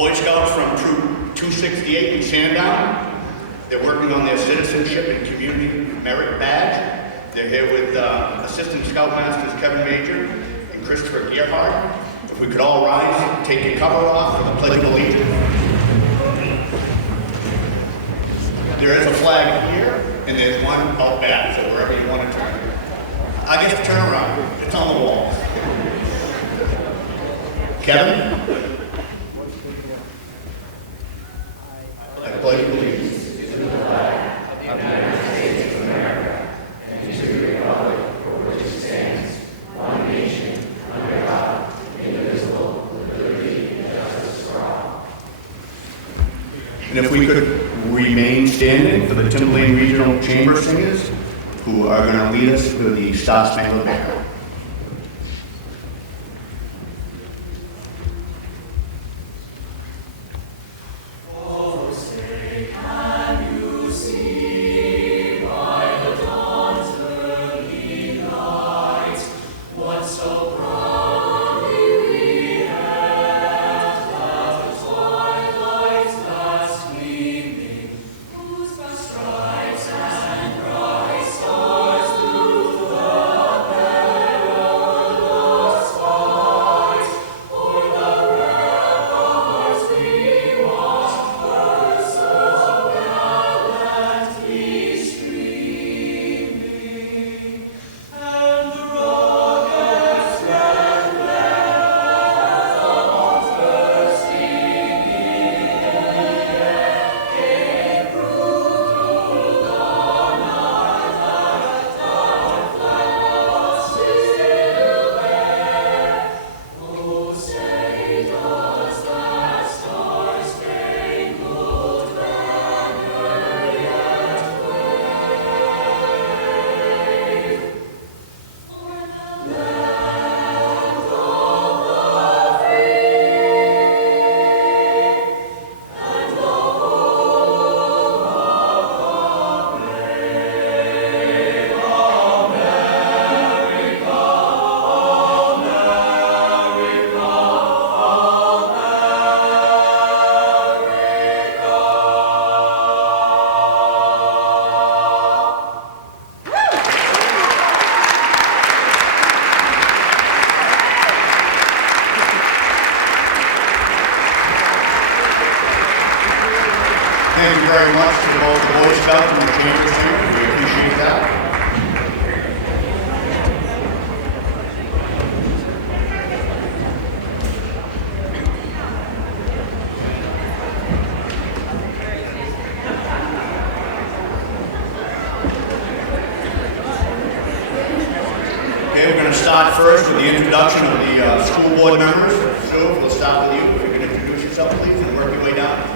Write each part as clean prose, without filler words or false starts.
Boy Scouts from Troop 268 in Sandown. They're working on their citizenship and community merit badge. They're here with Assistant Scoutmasters Kevin Major and Christopher Gearhart. If we could all rise and take your cover off for the Pledge of Allegiance. There is a flag here, and there's one out back, so wherever you want to turn. I guess turn around. It's on the wall. Kevin? I pledge allegiance to the flag of the United States of America and to the republic for which it stands, one nation, under God, indivisible, with liberty and justice for all. And if we could remain standing for the Timberlane Regional Chamber Singers, who are going to lead us through the Star Spangled Banner. Thank you very much to both the Boy Scouts and the Chambers here. We appreciate that. Okay, we're going to start first with the introduction of the school board members. So we'll start with you. If you can introduce yourself, please, and work your way down.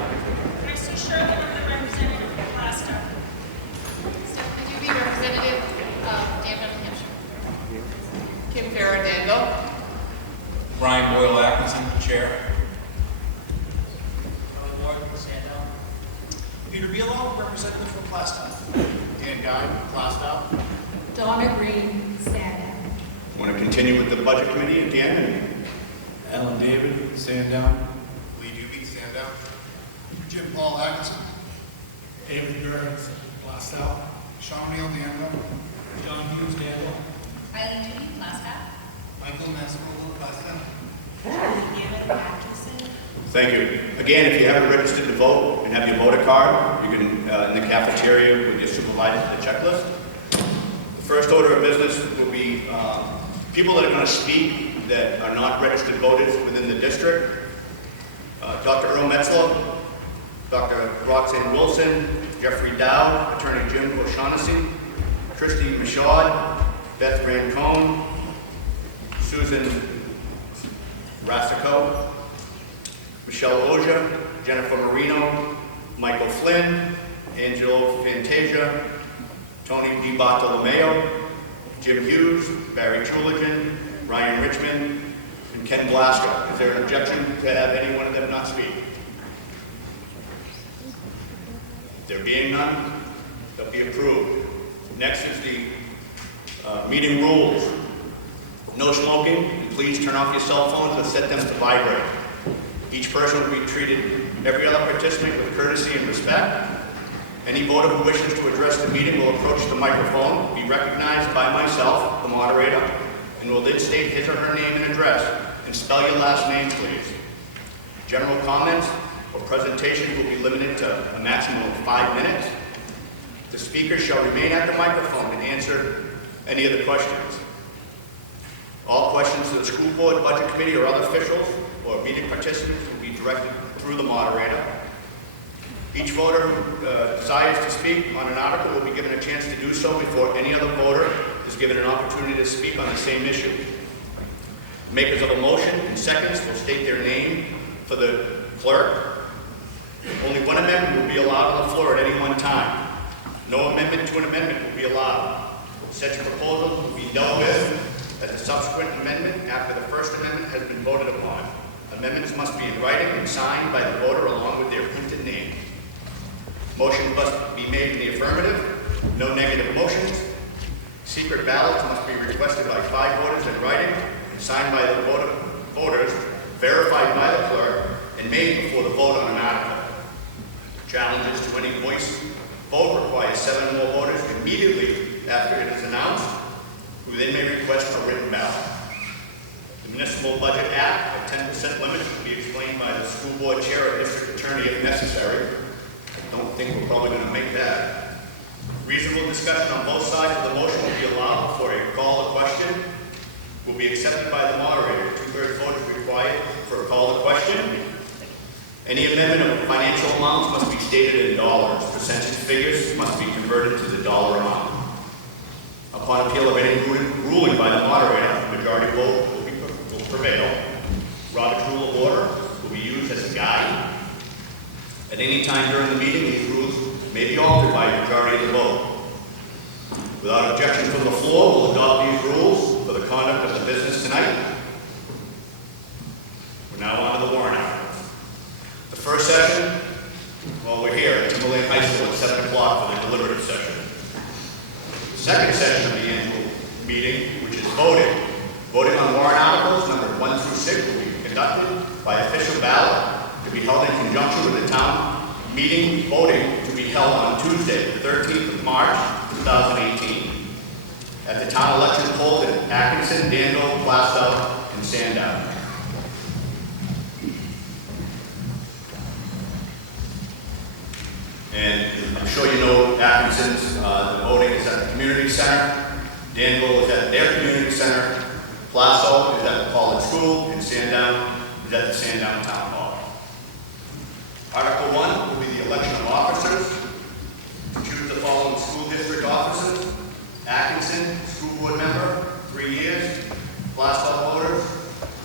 Brian Boyle Atkinson, Chair. Peter Bealow, representative from Plastow. Dan Guy, Plastow. Donna Green, Sandown. Want to continue with the budget committee again? Alan David, Sandown. Lee Doobie, Sandown. Jim Paul Atkinson. David Burns, Plastow. Sean Neal, Danville. John Hughes, Danville. Eileen Judy, Plastow. Michael Mascarolo, Plastow. Thank you. Again, if you haven't registered to vote and have your voter card, you can, in the cafeteria with your supervisor, the checklist. The first order of business will be people that are going to speak that are not registered voters within the district. Dr. Earl Metzler, Dr. Roxanne Wilson, Jeffrey Dow, Attorney Jim O'Shaughnessy, Christy Michaud, Beth Rancone, Susan Rassico, Michelle Oja, Jennifer Marino, Michael Flynn, Angelo Fantasia, Tony Di Bartolomeo, Jim Hughes, Barry Chuligan, Ryan Richmond, and Ken Glasgow. Is there an objection to have any one of them not speak? There being none, they'll be approved. Next is the meeting rules. No smoking, and please turn off your cell phones or set them to vibrate. Each person will be treated, every other participant, with courtesy and respect. Any voter who wishes to address the meeting will approach the microphone, be recognized by myself, the moderator, and will then state his or her name and address, and spell your last name, please. General comments or presentations will be limited to a maximum of 5 minutes. The speaker shall remain at the microphone and answer any of the questions. All questions to the school board, budget committee, or other officials or meeting participants will be directed through the moderator. Each voter who desires to speak on an article will be given a chance to do so before any other voter is given an opportunity to speak on the same issue. Makers of a motion and seconds will state their name for the clerk. Only one amendment will be allowed on the floor at any one time. No amendment to an amendment will be allowed. Such proposals will be dealt with as a subsequent amendment after the first amendment has been voted upon. Amendments must be in writing and signed by the voter along with their printed name. Motions must be made in the affirmative. No negative motions. Secret ballots must be requested by 5 voters in writing and signed by the voters, verified by the clerk, and made before the vote on an article. Challenges to any voice vote require 7 more voters immediately after it is announced, who then may request a written ballot. The Municipal Budget Act, a 10% limit, will be explained by the school board chair or district attorney if necessary. I don't think we're probably going to make that. Reasonable discussion on both sides of the motion will be allowed before a call to question will be accepted by the moderator. 2/3 vote is required for a call to question. Any amendment of financial amounts must be stated in dollars. Percentage figures must be converted to the dollar amount. Upon appeal of any ruling by the moderator, the majority vote will prevail. Robert's Rule of Order will be used as a guide. At any time during the meeting, these rules may be altered by a majority of the vote. Without objection from the floor, we'll adopt these rules for the conduct of the business tonight. We're now on to the warrant articles. The first session, well, we're here at Timberlane High School at 7 o'clock for the deliberative session. The second session of the annual meeting, which is voting. Voting on warrant articles numbered 1 through 6 will be conducted by official ballot to be held in conjunction with the town meeting voting to be held on Tuesday, the 13th of March, 2018. At the town election polls in Atkinson, Danville, Plastow, and Sandown. And I'm sure you know Atkinson's, the voting is at the community center. Danville is at their community center. Plastow is at the college school, and Sandown is at the Sandown Town Hall. Article 1 will be the election of officers. To choose the following school district officers. Atkinson, school board member, 3 years. Plastow voters,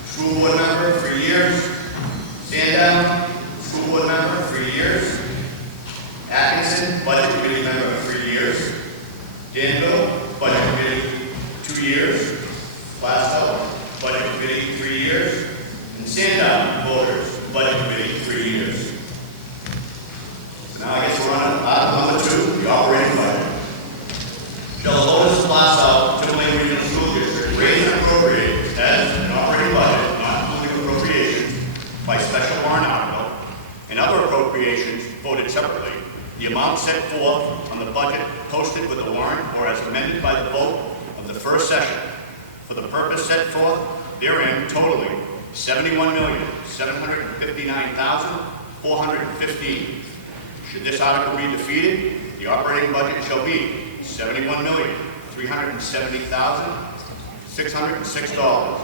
school board member, 3 years. Sandown, school board member, 3 years. Atkinson, budget committee member, 3 years. Danville, budget committee, 2 years. Plastow, budget committee, 3 years. And Sandown, voters, budget committee, 3 years. So now I guess we're on article number 2, the operating budget. Shall the voters of Plastow, Timberlane Regional School District, raise and appropriate as an operating budget, not including appropriations, by special warrant article, and other appropriations voted separately, the amount set forth on the budget posted with the warrant or as amended by the vote of the first session for the purpose set forth therein totaling $71,759,415. Should this article be defeated, the operating budget shall be $71,370,606,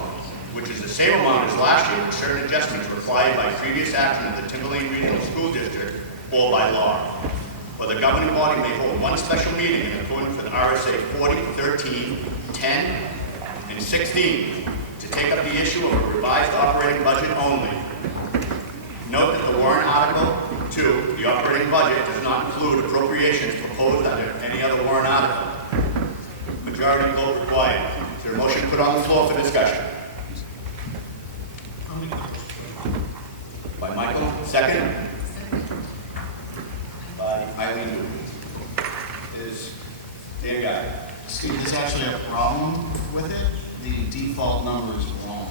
which is the same amount as last year with certain adjustments required by previous action of the Timberlane Regional School District or by law. Or the governing body may hold one special meeting in accordance with RSA 40, 13, 10, and 16 to take up the issue of a revised operating budget only. Note that the warrant article 2, the operating budget, does not include appropriations proposed under any other warrant article. Majority vote required. Is there a motion put on the floor for discussion? By Michael, second. By Eileen. Is Dan Guy. Steve, there's actually a problem with it. The default number is wrong.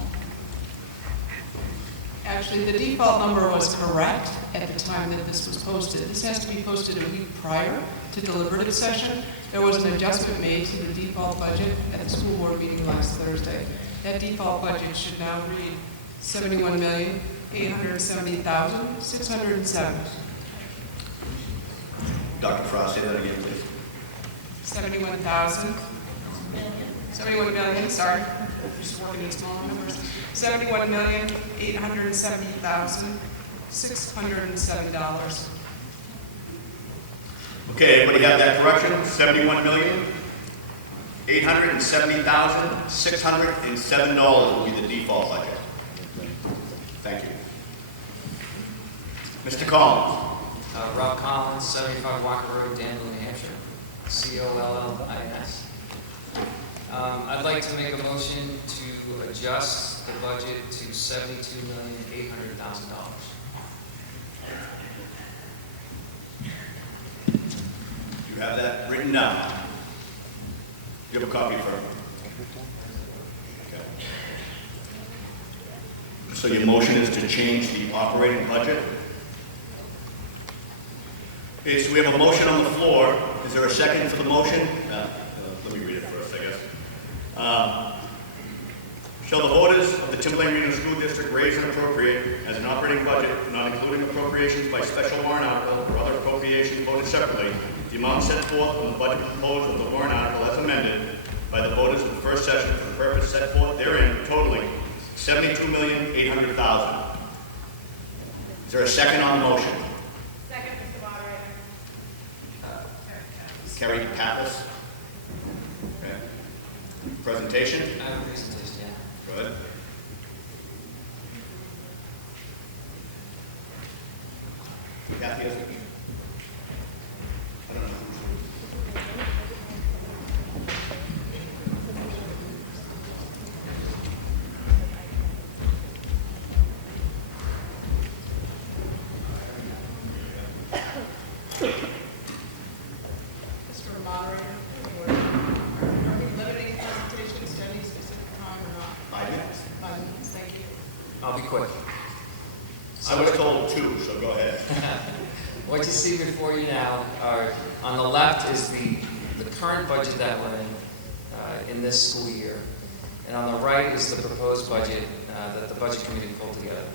Actually, the default number was correct at the time that this was posted. This has to be posted a week prior to deliberative session. There was an adjustment made to the default budget at the school board meeting last Thursday. That default budget should now read $71,870,607. Dr. Frost, say that again, please. 71 million, sorry. Just working in small numbers. $71,870,607. Okay, everybody have that correction? $71,870,607 will be the default budget. Thank you. Mr. Collins. Rob Collins, 75 Walker Road, Danville, New Hampshire, COLLINS. I'd like to make a motion to adjust the budget to $72,800,000. You have that written down. You have a copy for me? Okay. So your motion is to change the operating budget? Okay, so we have a motion on the floor. Is there a second for the motion? Let me read it first, I guess. Shall the voters of the Timberlane Regional School District raise and appropriate as an operating budget, not including appropriations by special warrant article or other appropriations voted separately, the amount set forth on the budget proposed of the warrant article as amended by the voters of the first session for the purpose set forth therein, totaling $72,800,000. Is there a second on the motion? Second, Mr. Moderator. Kerry Pappas. Okay. Presentation? I have a presentation, yeah. Go ahead. Kathy has a picture. I don't know. Mr. Moderator, are we limiting presentations to any specific time or not? 5 minutes. 5 minutes, thank you. I'll be quick. I was told 2, so go ahead. What you see before you now are, on the left is the current budget that we're in this school year. And on the right is the proposed budget that the budget committee pulled together.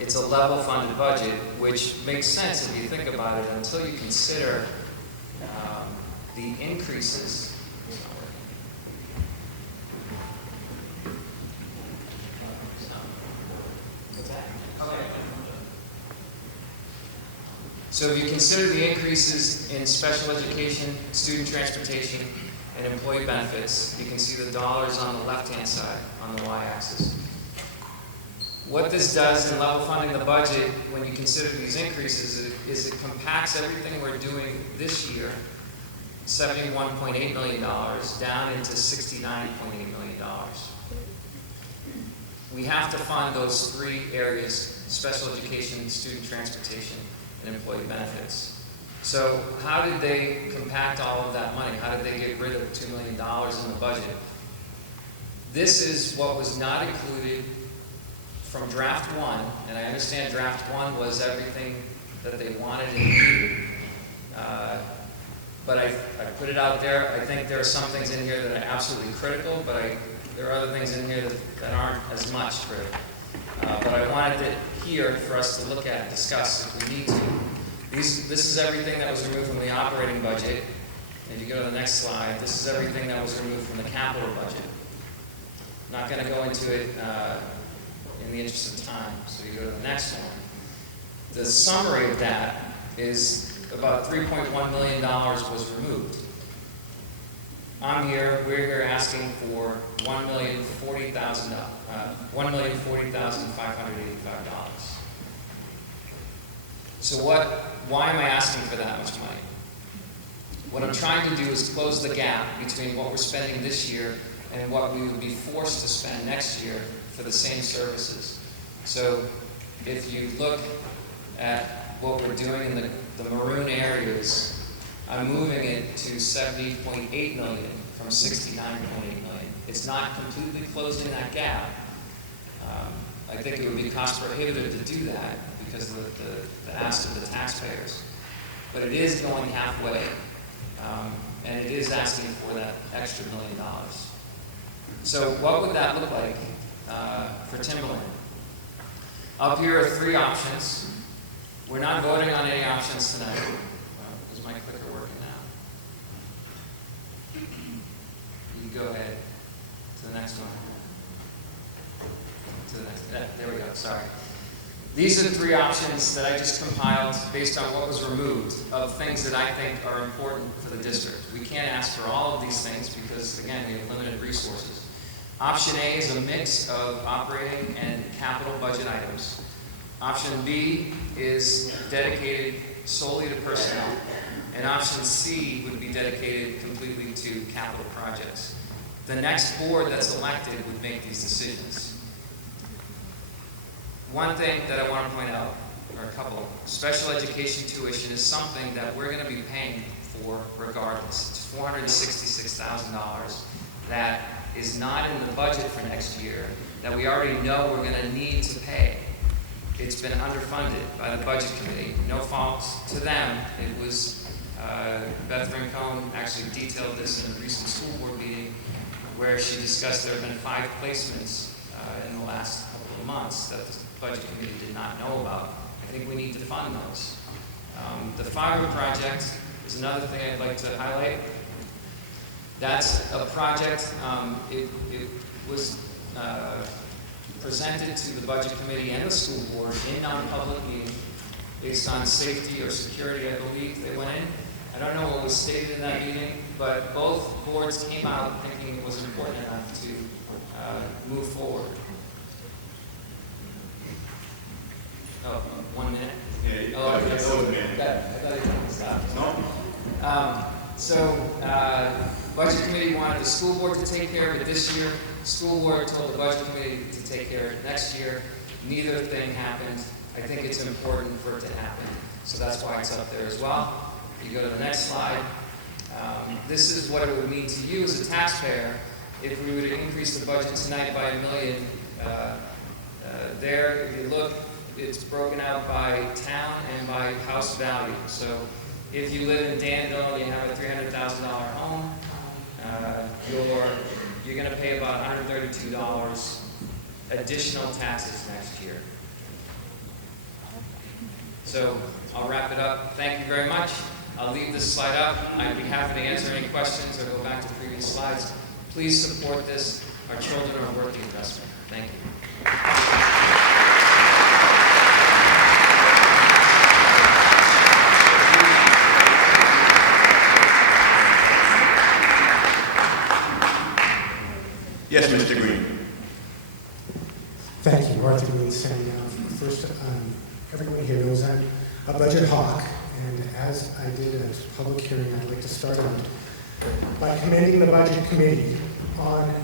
It's a level funded budget, which makes sense if you think about it until you consider the increases. So if you consider the increases in special education, student transportation, and employee benefits, you can see the dollars on the left-hand side, on the y-axis. What this does in level funding the budget, when you consider these increases, is it compacts everything we're doing this year, $71.8 million, down into $69.8 million. We have to fund those 3 areas: special education, student transportation, and employee benefits. So how did they compact all of that money? How did they get rid of $2 million in the budget? This is what was not included from draft 1, and I understand draft 1 was everything that they wanted included. But I put it out there. I think there are some things in here that are absolutely critical, but there are other things in here that aren't as much critical. But I wanted it here for us to look at and discuss if we need to. This is everything that was removed from the operating budget. If you go to the next slide, this is everything that was removed from the capital budget. I'm not going to go into it in the interest of time, so you go to the next one. The summary of that is about $3.1 million was removed. We're here asking for $1,040,585. So why am I asking for that much money? What I'm trying to do is close the gap between what we're spending this year and what we would be forced to spend next year for the same services. So if you look at what we're doing in the maroon areas, I'm moving it to $70.8 million from $69.8 million. It's not completely closing that gap, I think it would be cost prohibitive to do that because of the ask of the taxpayers. But it is going halfway, and it is asking for that extra $1 million. So what would that look like for Timberland? Up here are 3 options. We're not voting on any options tonight. Is my clicker working now? You can go ahead to the next one. To the next. There we go. Sorry. These are the 3 options that I just compiled based on what was removed of things that I think are important for the district. We can't ask for all of these things because, again, we have limited resources. Option A is a mix of operating and capital budget items. Option B is dedicated solely to personnel. And option C would be dedicated completely to capital projects. The next board that's elected would make these decisions. One thing that I want to point out, or a couple, special education tuition is something that we're going to be paying for regardless. It's $466,000 that is not in the budget for next year that we already know we're going to need to pay. It's been underfunded by the budget committee. No fault to them. It was, Beth Rincon actually detailed this in a recent school board meeting where she discussed there have been 5 placements in the last couple of months that the budget committee did not know about. I think we need to fund those. The fiber project is another thing I'd like to highlight. That's a project, it was presented to the budget committee and the school board in non-public meeting based on safety or security, I believe they went in. I don't know what was stated in that meeting, but both boards came out thinking it was important enough to move forward. Oh, 1 minute? Yeah, Oh, okay. that was a minute. I thought you wanted to stop. No? Budget committee wanted the school board to take care of it this year. School board told the budget committee to take care of it next year. Neither thing happened. I think it's important for it to happen. So that's why it's up there as well. You go to the next slide. This is what it would mean to you as a taxpayer if we were to increase the budget tonight by $1 million. There, if you look, it's broken out by town and by house value. So if you live in Danville and you have a $300,000 home, you're going to pay about $132 additional taxes next year. So I'll wrap it up. Thank you very much. I'll leave this slide up. I'd be happy to answer any questions or go back to previous slides. Please support this. Our children are worth the investment. Thank you. Yes, Mr. Green. Thank you, Arthur Green, saying first, everyone here knows I'm a budget hawk, and as I did at a public hearing, I'd like to start out by commending the budget committee on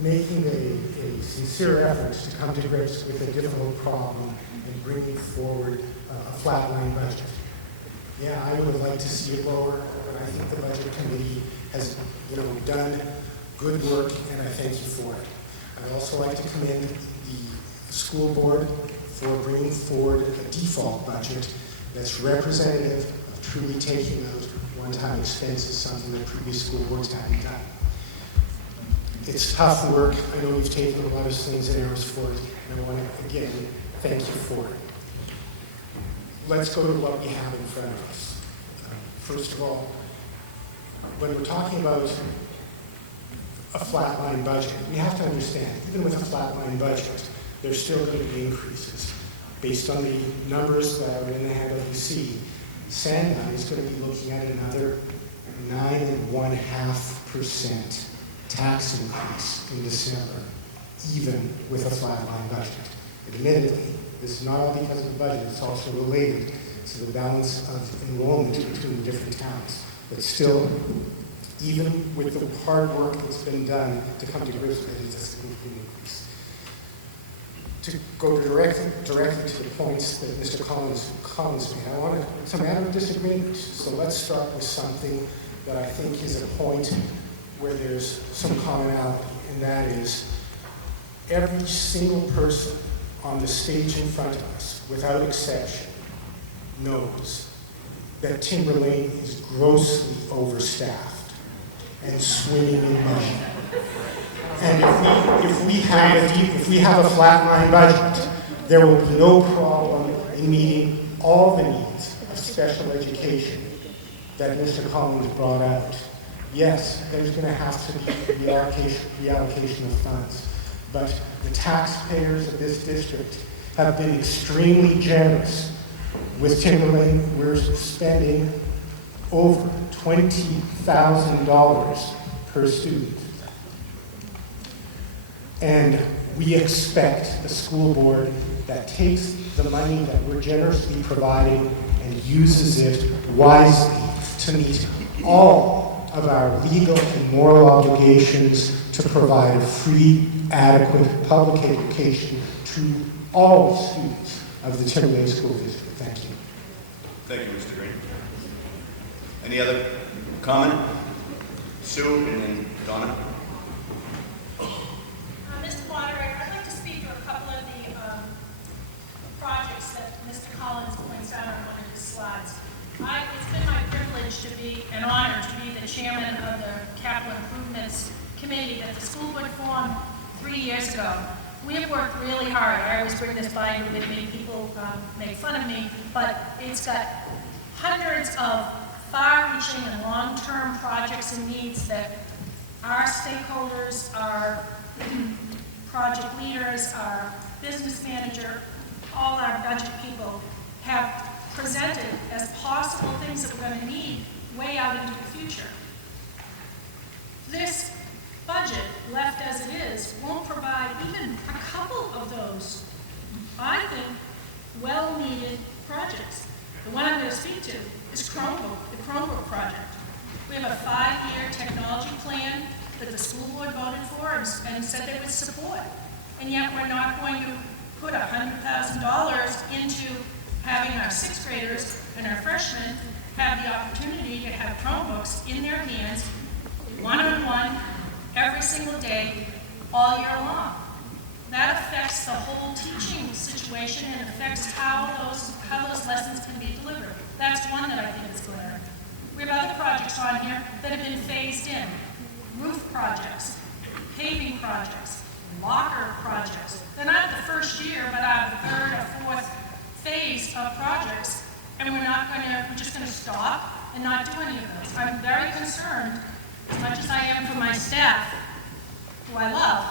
making a sincere effort to come to grips with a difficult problem and bringing forward a flatline budget. Yeah, I would have liked to see it lower, but I think the budget committee has, done good work, and I thank you for it. I'd also like to commend the school board for bringing forward a default budget that's representative of truly taking out one-time expenses, something that previous school boards haven't done. It's tough work. I know you've taken a lot of slings and arrows for it, and I want to, again, thank you for it. Let's go to what we have in front of us. First of all, when we're talking about a flatline budget, we have to understand, even with a flatline budget, there's still going to be increases. Based on the numbers that are in the handout you see, Sandline is going to be looking at another 9.5% tax increase in December, even with a flatline budget. Admittedly, this is not all because of the budget, it's also related to the balance of enrollment between different towns. But still, even with the hard work that's been done to come to grips with it, it's a significant increase. To go directly to the points that Mr. Collins made, I want some matter of disagreement. So let's start with something that I think is a point where there's some commonality, and that is every single person on the stage in front of us, without exception, knows that Timber Lane is grossly overstaffed and swimming in money. And if we have a flatline budget, there will be no problem in meeting all the needs of special education that Mr. Collins brought out. Yes, there's going to have to be reallocation of funds, but the taxpayers of this district have been extremely generous. With Timber Lane, we're spending over $20,000 per student. And we expect the school board that takes the money that we're generously providing and uses it wisely to meet all of our legal and moral obligations to provide a free, adequate public education to all students of the Timber Lane School District. Thank you. Thank you, Mr. Green. Any other comment? Sue and then Donna. Mr. Moderator, I'd like to speak to a couple of the projects that Mr. Collins points out on one of his slides. It's been my privilege to be, an honor to be the chairman of the Capital Improvements Committee that the school board formed 3 years ago. We have worked really hard. I always bring this binder with me. People make fun of me, but it's got hundreds of far-reaching and long-term projects and needs that our stakeholders, our project leaders, our business manager, all our budget people have presented as possible things that we're going to need way out into the future. This budget, left as it is, won't provide even a couple of those, I think, well-needed projects. The one I'm going to speak to is Chromebook, the Chromebook project. We have a 5-year technology plan that the school board voted for and said they would support. And yet we're not going to put $100,000 into having our 6th graders and our freshmen have the opportunity to have Chromebooks in their hands, one-on-one, every single day, all year long. That affects the whole teaching situation and affects how those lessons can be delivered. That's one that I think is glaring. We have other projects on here that have been phased in. Roof projects, paving projects, locker projects. They're not the first year, but out of the 3rd or 4th phase of projects, and we're just going to stop and not do any of those. I'm very concerned, as much as I am for my staff, who I love,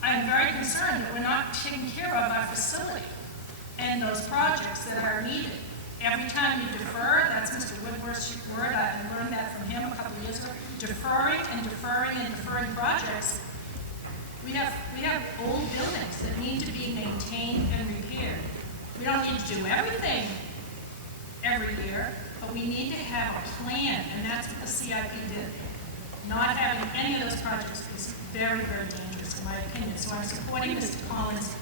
I am very concerned that we're not taking care of our facility and those projects that are needed. Every time you defer, that's Mr. Woodworth's word, I learned that from him a couple of years ago, deferring and deferring and deferring projects. We have old buildings that need to be maintained and repaired. We don't need to do everything every year, but we need to have a plan, and that's what the CIP did. Not having any of those projects is very, very dangerous in my opinion. So I'm supporting Mr. Collins'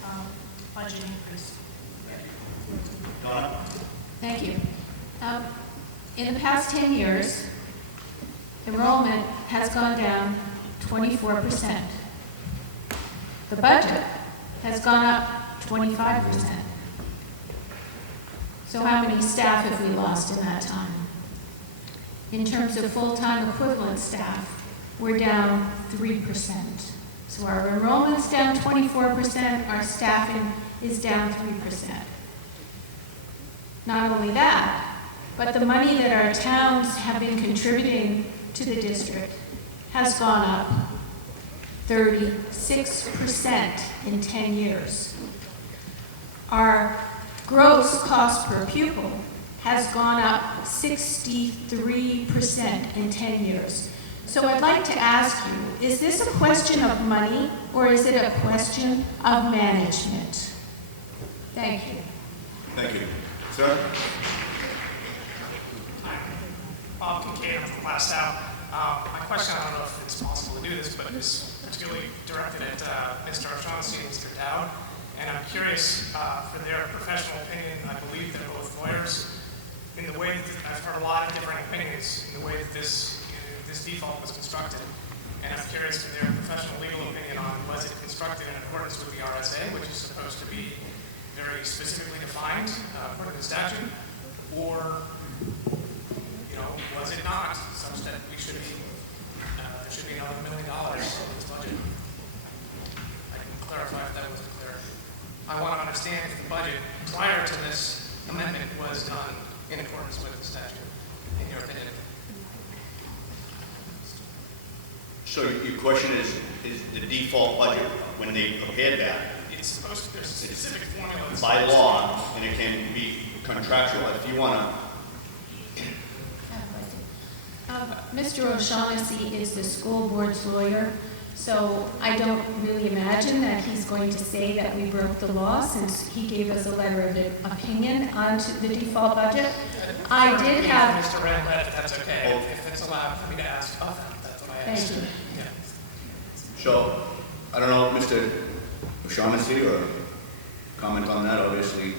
budget increase. Donna? Thank you. In the past 10 years, enrollment has gone down 24%. The budget has gone up 25%. So how many staff have we lost in that time? In terms of full-time equivalent staff, we're down 3%. So our enrollment's down 24%, our staffing is down 3%. Not only that, but the money that our towns have been contributing to the district has gone up 36% in 10 years. Our gross cost per pupil has gone up 63% in 10 years. So I'd like to ask you, is this a question of money or is it a question of management? Thank you. Thank you. Sir? Bob Kincaid, I'm from Last Out. My question, I don't know if it's possible to do this, but is particularly directed at Mr. O'Shaughnessy and Mr. Dowd. And I'm curious for their professional opinion. I believe they're both lawyers. In the way that I've heard a lot of different opinions in the way that this default was constructed. and I'm curious for their professional legal opinion on was it constructed in accordance with the RSA, which is supposed to be very specifically defined according to the statute, or was it not, such that we should be there should be another $1 million in this budget? I can clarify if that wasn't clear. I want to understand if the budget prior to this amendment was done in accordance with the statute, in your opinion. So your question is the default budget, when they prepared that, It's supposed to, there's a specific formula. that's by supposed to- law, and it can be contractual. If you want to, Mr. O'Shaughnessy is the school board's lawyer, so I don't really imagine that he's going to say that we broke the law since he gave us a letter of opinion on the default budget. I did have, Mr. Randlett, if that's okay, if it's allowed for me to ask of them, that's what I asked. thank you. Yeah. so, I don't know, Mr. O'Shaughnessy, or comment on that. Obviously,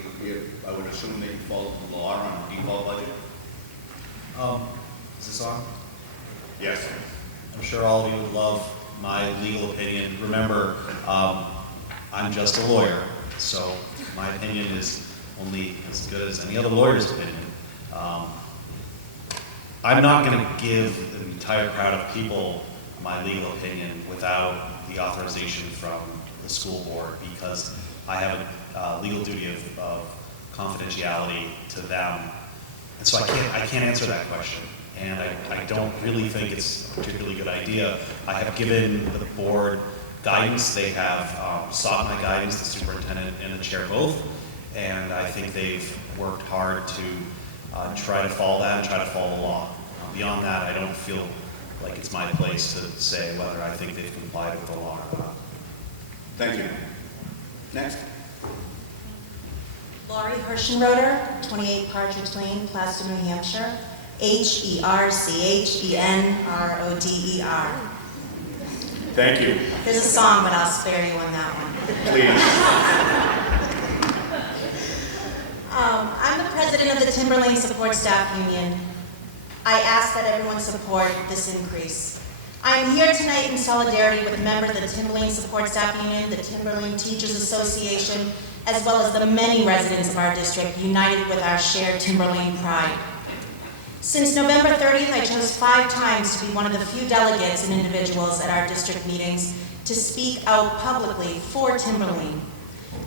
I would assume that you follow the law on default budget. Is this on? Yes. I'm sure all of you would love my legal opinion. Remember, I'm just a lawyer, so my opinion is only as good as any other lawyer's opinion. I'm not going to give the entire crowd of people my legal opinion without the authorization from the school board, because I have a legal duty of confidentiality to them. And so I can't answer that question. And I don't really think it's a particularly good idea. I have given the board guidance. They have sought my guidance, the superintendent and the chair both, and I think they've worked hard to try to follow that and try to follow the law. Beyond that, I don't feel like it's my place to say whether I think they've complied with the law or not. Thank you. Next. Laurie Herschenroder, 28 Partridge Lane, Plaster, New Hampshire. Herchenroder. Thank you. There's a song, but I'll spare you on that one. Please. I'm the president of the Timberlane Support Staff Union. I ask that everyone support this increase. I am here tonight in solidarity with members of the Timberlane Support Staff Union, the Timberlane Teachers Association, as well as the many residents of our district united with our shared Timberlane pride. Since November 30th, I chose 5 times to be one of the few delegates and individuals at our district meetings to speak out publicly for Timberlane,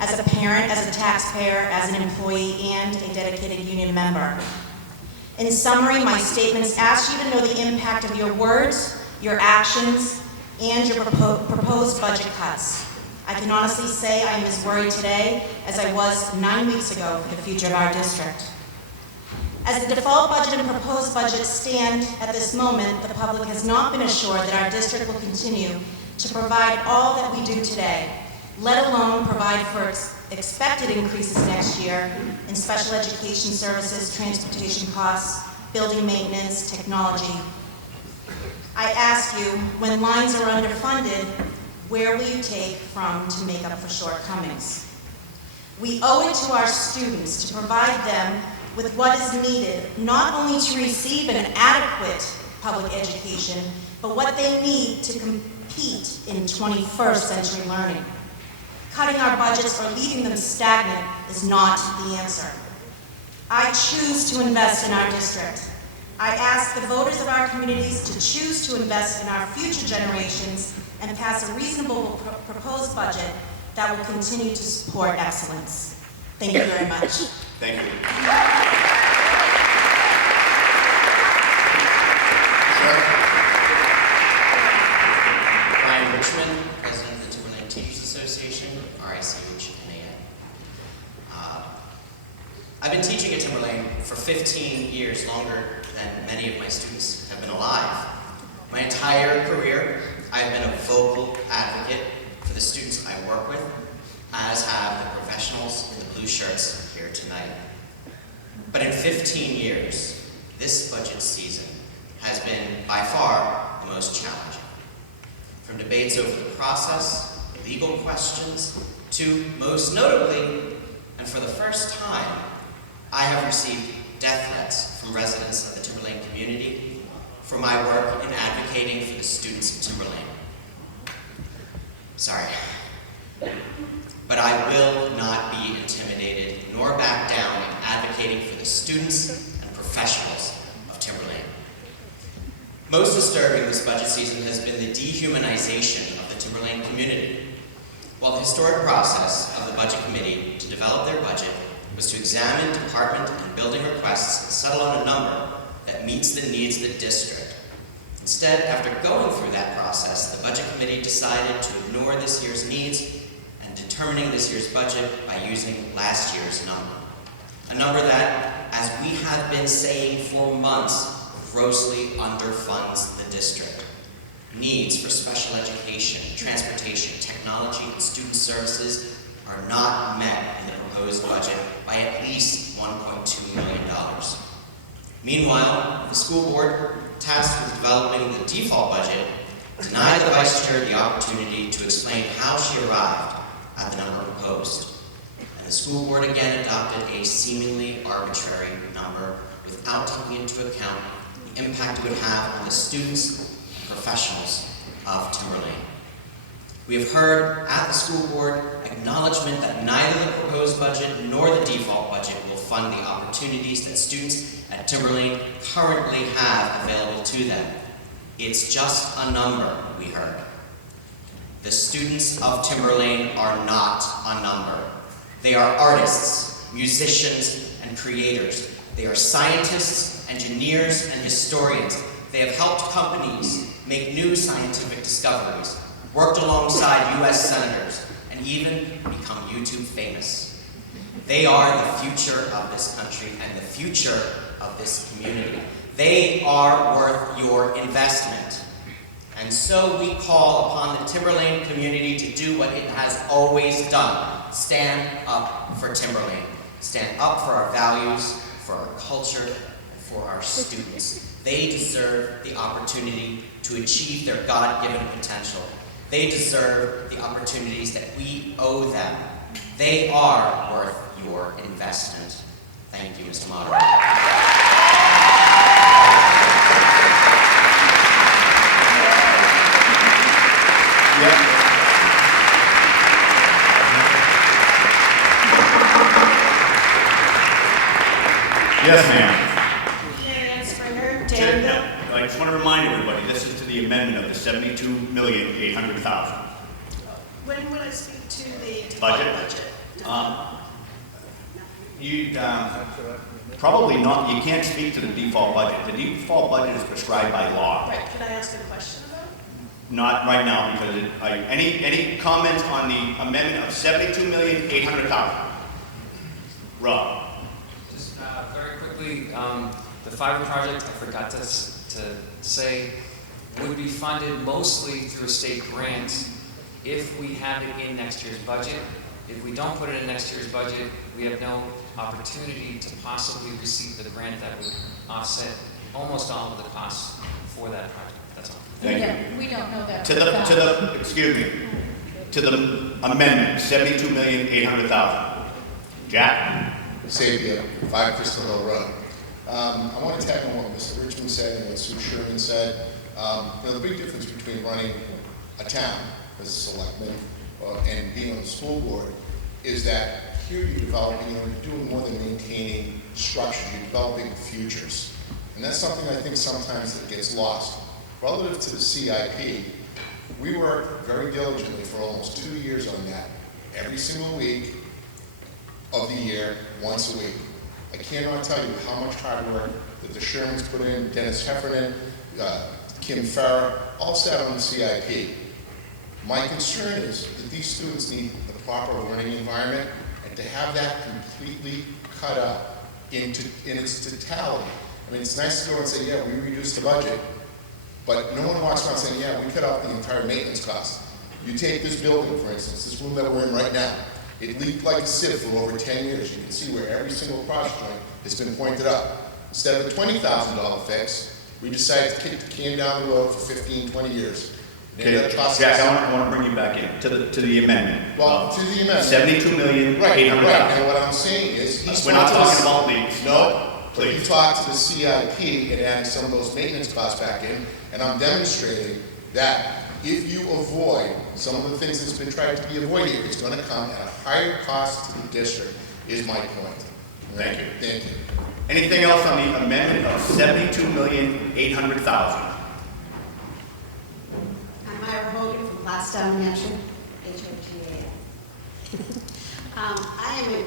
as a parent, as a taxpayer, as an employee, and a dedicated union member. In summary, my statements ask you to know the impact of your words, your actions, and your proposed budget cuts. I can honestly say I am as worried today as I was 9 weeks ago for the future of our district. As the default budget and proposed budget stand at this moment, the public has not been assured that our district will continue to provide all that we do today, let alone provide for expected increases next year in special education services, transportation costs, building maintenance, technology. I ask you, when lines are underfunded, where will you take from to make up for shortcomings? We owe it to our students to provide them with what is needed, not only to receive an adequate public education, but what they need to compete in 21st century learning. Cutting our budgets or leaving them stagnant is not the answer. I choose to invest in our district. I ask the voters of our communities to choose to invest in our future generations and pass a reasonable proposed budget that will continue to support excellence. Thank you very much. Thank you. Brian Richmond, President of the Timberlane Teachers Association, RICHNAN. I've been teaching at Timberlane for 15 years, longer than many of my students have been alive. My entire career, I've been a vocal advocate for the students I work with, as have the professionals in the blue shirts here tonight. But in 15 years, this budget season has been by far the most challenging. From debates over the process, legal questions, to most notably, and for the first time, I have received death threats from residents of the Timberlane community for my work in advocating for the students of Timberlane. Sorry. But I will not be intimidated nor back down in advocating for the students and professionals of Timberlane. Most disturbing this budget season has been the dehumanization of the Timberlane community. While the historic process of the Budget Committee to develop their budget was to examine department and building requests and settle on a number that meets the needs of the district. Instead, after going through that process, the Budget Committee decided to ignore this year's needs and determining this year's budget by using last year's number. A number that, as we have been saying for months, grossly underfunds the district. Needs for special education, transportation, technology, and student services are not met in the proposed budget by at least $1.2 million. Meanwhile, the school board, tasked with developing the default budget, denied the vice chair the opportunity to explain how she arrived at the number proposed. And the school board again adopted a seemingly arbitrary number without taking into account the impact it would have on the students and professionals of Timberlane. We have heard at the school board acknowledgement that neither the proposed budget nor the default budget will fund the opportunities that students at Timberlane currently have available to them. It's just a number, we heard. The students of Timberlane are not a number. They are artists, musicians, and creators. They are scientists, engineers, and historians. They have helped companies make new scientific discoveries, worked alongside U.S. senators, and even become YouTube famous. They are the future of this country and the future of this community. They are worth your investment. And so we call upon the Timberlane community to do what it has always done. Stand up for Timberlane. Stand up for our values, for our culture, and for our students. They deserve the opportunity to achieve their God-given potential. They deserve the opportunities that we owe them. They are worth your investment. Thank you, Mr. Moderator. Yes, ma'am. Marianne Springer, I just want to remind everybody, this is to the amendment of the $72,800,000. When would I speak to the Budget? You, probably not, you can't speak to the default budget. The default budget is prescribed by law. Right, can I ask a question about it? Not right now, because any comments on the amendment of $72,800,000? Rob? Just very quickly, the fiber project, I forgot to say, would be funded mostly through a state grant if we have it in next year's budget. If we don't put it in next year's budget, we have no opportunity to possibly receive the grant that would offset almost all of the costs for that project. That's all. Thank you. We don't know that. To the amendment, $72,800,000. Jack? Sabia, 5 Crystal Hill Road. I want to tag on what Mr. Richmond said and what Sue Sherman said. The big difference between running a town as a selectman and being on the school board is that here you're developing, you're doing more than maintaining structure, you're developing futures. And that's something I think sometimes that gets lost. Relative to the CIP, we worked very diligently for almost 2 years on that, every single week of the year, once a week. I cannot tell you how much hard work that the Shermans put in, Dennis Heffernan, Kim Farrer, all sat on the CIP. My concern is that these students need a proper learning environment, and to have that completely cut up in its totality. I mean, it's nice to go and say, yeah, we reduced the budget, but no one walks around saying, yeah, we cut out the entire maintenance cost. You take this building, for instance, this room that we're in right now. It leaked like a sieve for over 10 years. You can see where every single cross joint has been pointed up. Instead of a $20,000 fix, we decided to kick the can down the road for 15, 20 years. Okay, Jack, I want to bring you back in to the amendment. Well, to the amendment. $72,800,000. Right, and what I'm saying is, We're not talking about leaks. No, But you Please. talked to the CIP and adding some of those maintenance costs back in, and I'm demonstrating that if you avoid some of the things that's been tried to be avoided, it's gonna come at a higher cost to the district, is my point. Thank you. Thank you. Anything else on the amendment of $72,800,000? I'm Myra Hogan from Blackstone, New Hampshire, HOGA. I am a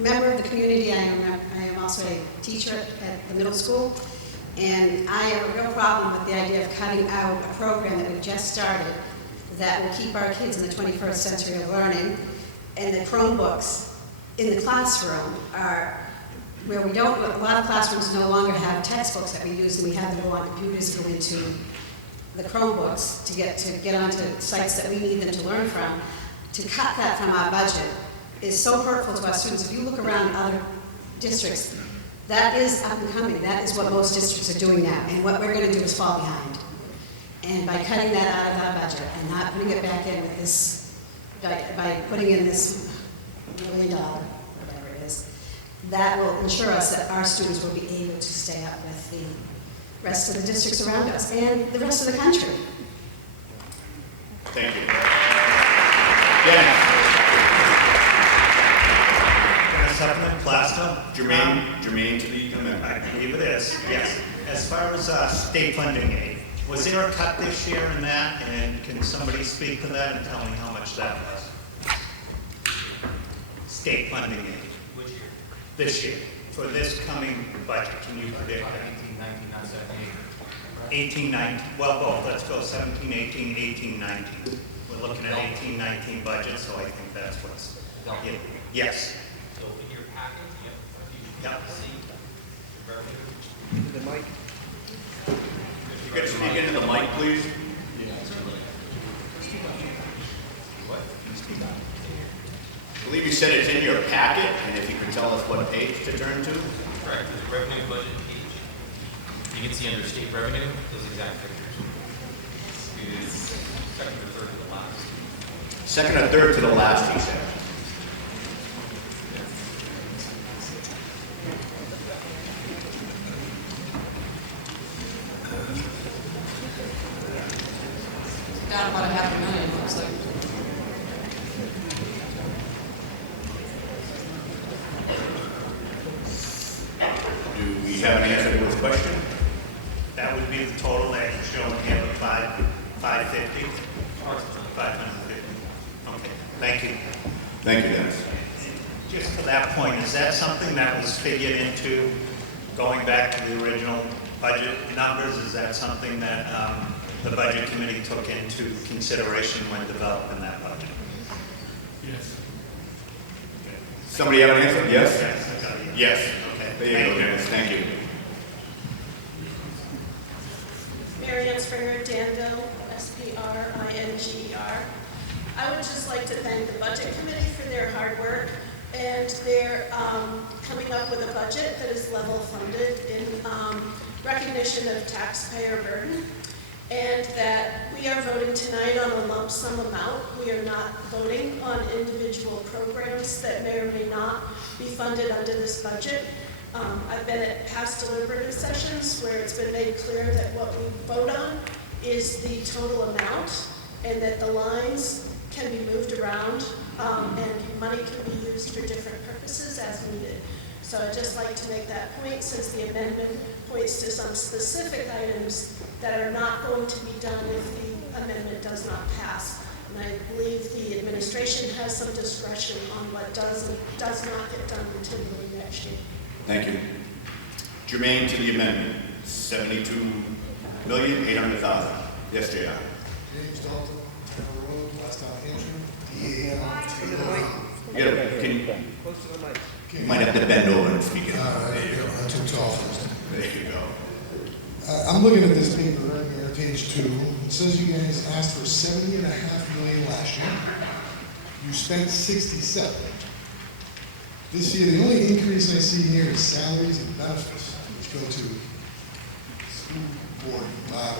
member of the community. I am also a teacher at the middle school, and I have a real problem with the idea of cutting out a program that we just started that will keep our kids in the 21st century of learning. And the Chromebooks in the classroom are where we don't, a lot of classrooms no longer have textbooks that we use, and we have them go on computers, go into the Chromebooks to get onto sites that we need them to learn from. To cut that from our budget is so hurtful to our students. If you look around other districts, that is up and coming. That is what most districts are doing now. And what we're going to do is fall behind. And by cutting that out of our budget and not putting it back in with this, by putting in this $1 million, whatever it is, that will ensure us that our students will be able to stay up with the rest of the districts around us and the rest of the country. Thank you. Yes. Supplement Plasto? Germain to the amendment. I believe it is, yes. As far as state funding aid, was there a cut this year in that? And can somebody speak to that and tell me how much that was? State funding aid. Which year? This year. For this coming budget, can you predict that? 18, 19, not 17. 18, 19, well, both. Let's go 17, 18, 18, 19. We're looking at 18, 19 budget, so I think that's what's. Yeah. Yes. So in your packet, you have, Yep. see revenue. The mic. If you could speak into the mic, please. What? I believe you said it's in your packet, and if you could tell us what page to turn to. Correct, there's a revenue budget page. You can see under state revenue, those exact figures. It is second or third to the last. Second or third to the last, he said. Down about $500,000, looks like. Do we have an answer to his question? That would be the total that you showed here, the 550? 550. Okay, thank you. Thank you, Dennis. Just to that point, is that something that was figured into going back to the original budget numbers? Is that something that the budget committee took into consideration when developing that budget? Yes. Somebody have an answer? Yes? Yes, I got it. Yes. Okay. There you go, Dennis. Thank you. Marianne Springer, Danville, S-P-R-I-N-G-E-R. I would just like to thank the Budget Committee for their hard work and their coming up with a budget that is level funded in recognition of taxpayer burden, and that we are voting tonight on a lump sum amount. We are not voting on individual programs that may or may not be funded under this budget. I've been at past deliberative sessions where it's been made clear that what we vote on is the total amount, and that the lines can be moved around, and money can be used for different purposes as needed. So I'd just like to make that point, since the amendment points to some specific items that are not going to be done if the amendment does not pass. And I believe the administration has some discretion on what does and does not get done in Timberlake next year. Thank you. Germain to the amendment, $72,800,000. Yes, J.R. James Dalton, Town Road, Blackstone, Hampshire, D-A-N-T-O-N. You might have to bend over and speak it. There you go, I'm too tall. There you go. I'm looking at this paper right here, page 2. It says you guys asked for $70.5 million last year. You spent 67. This year, the only increase I see here is salaries and benefits, which go to school board, or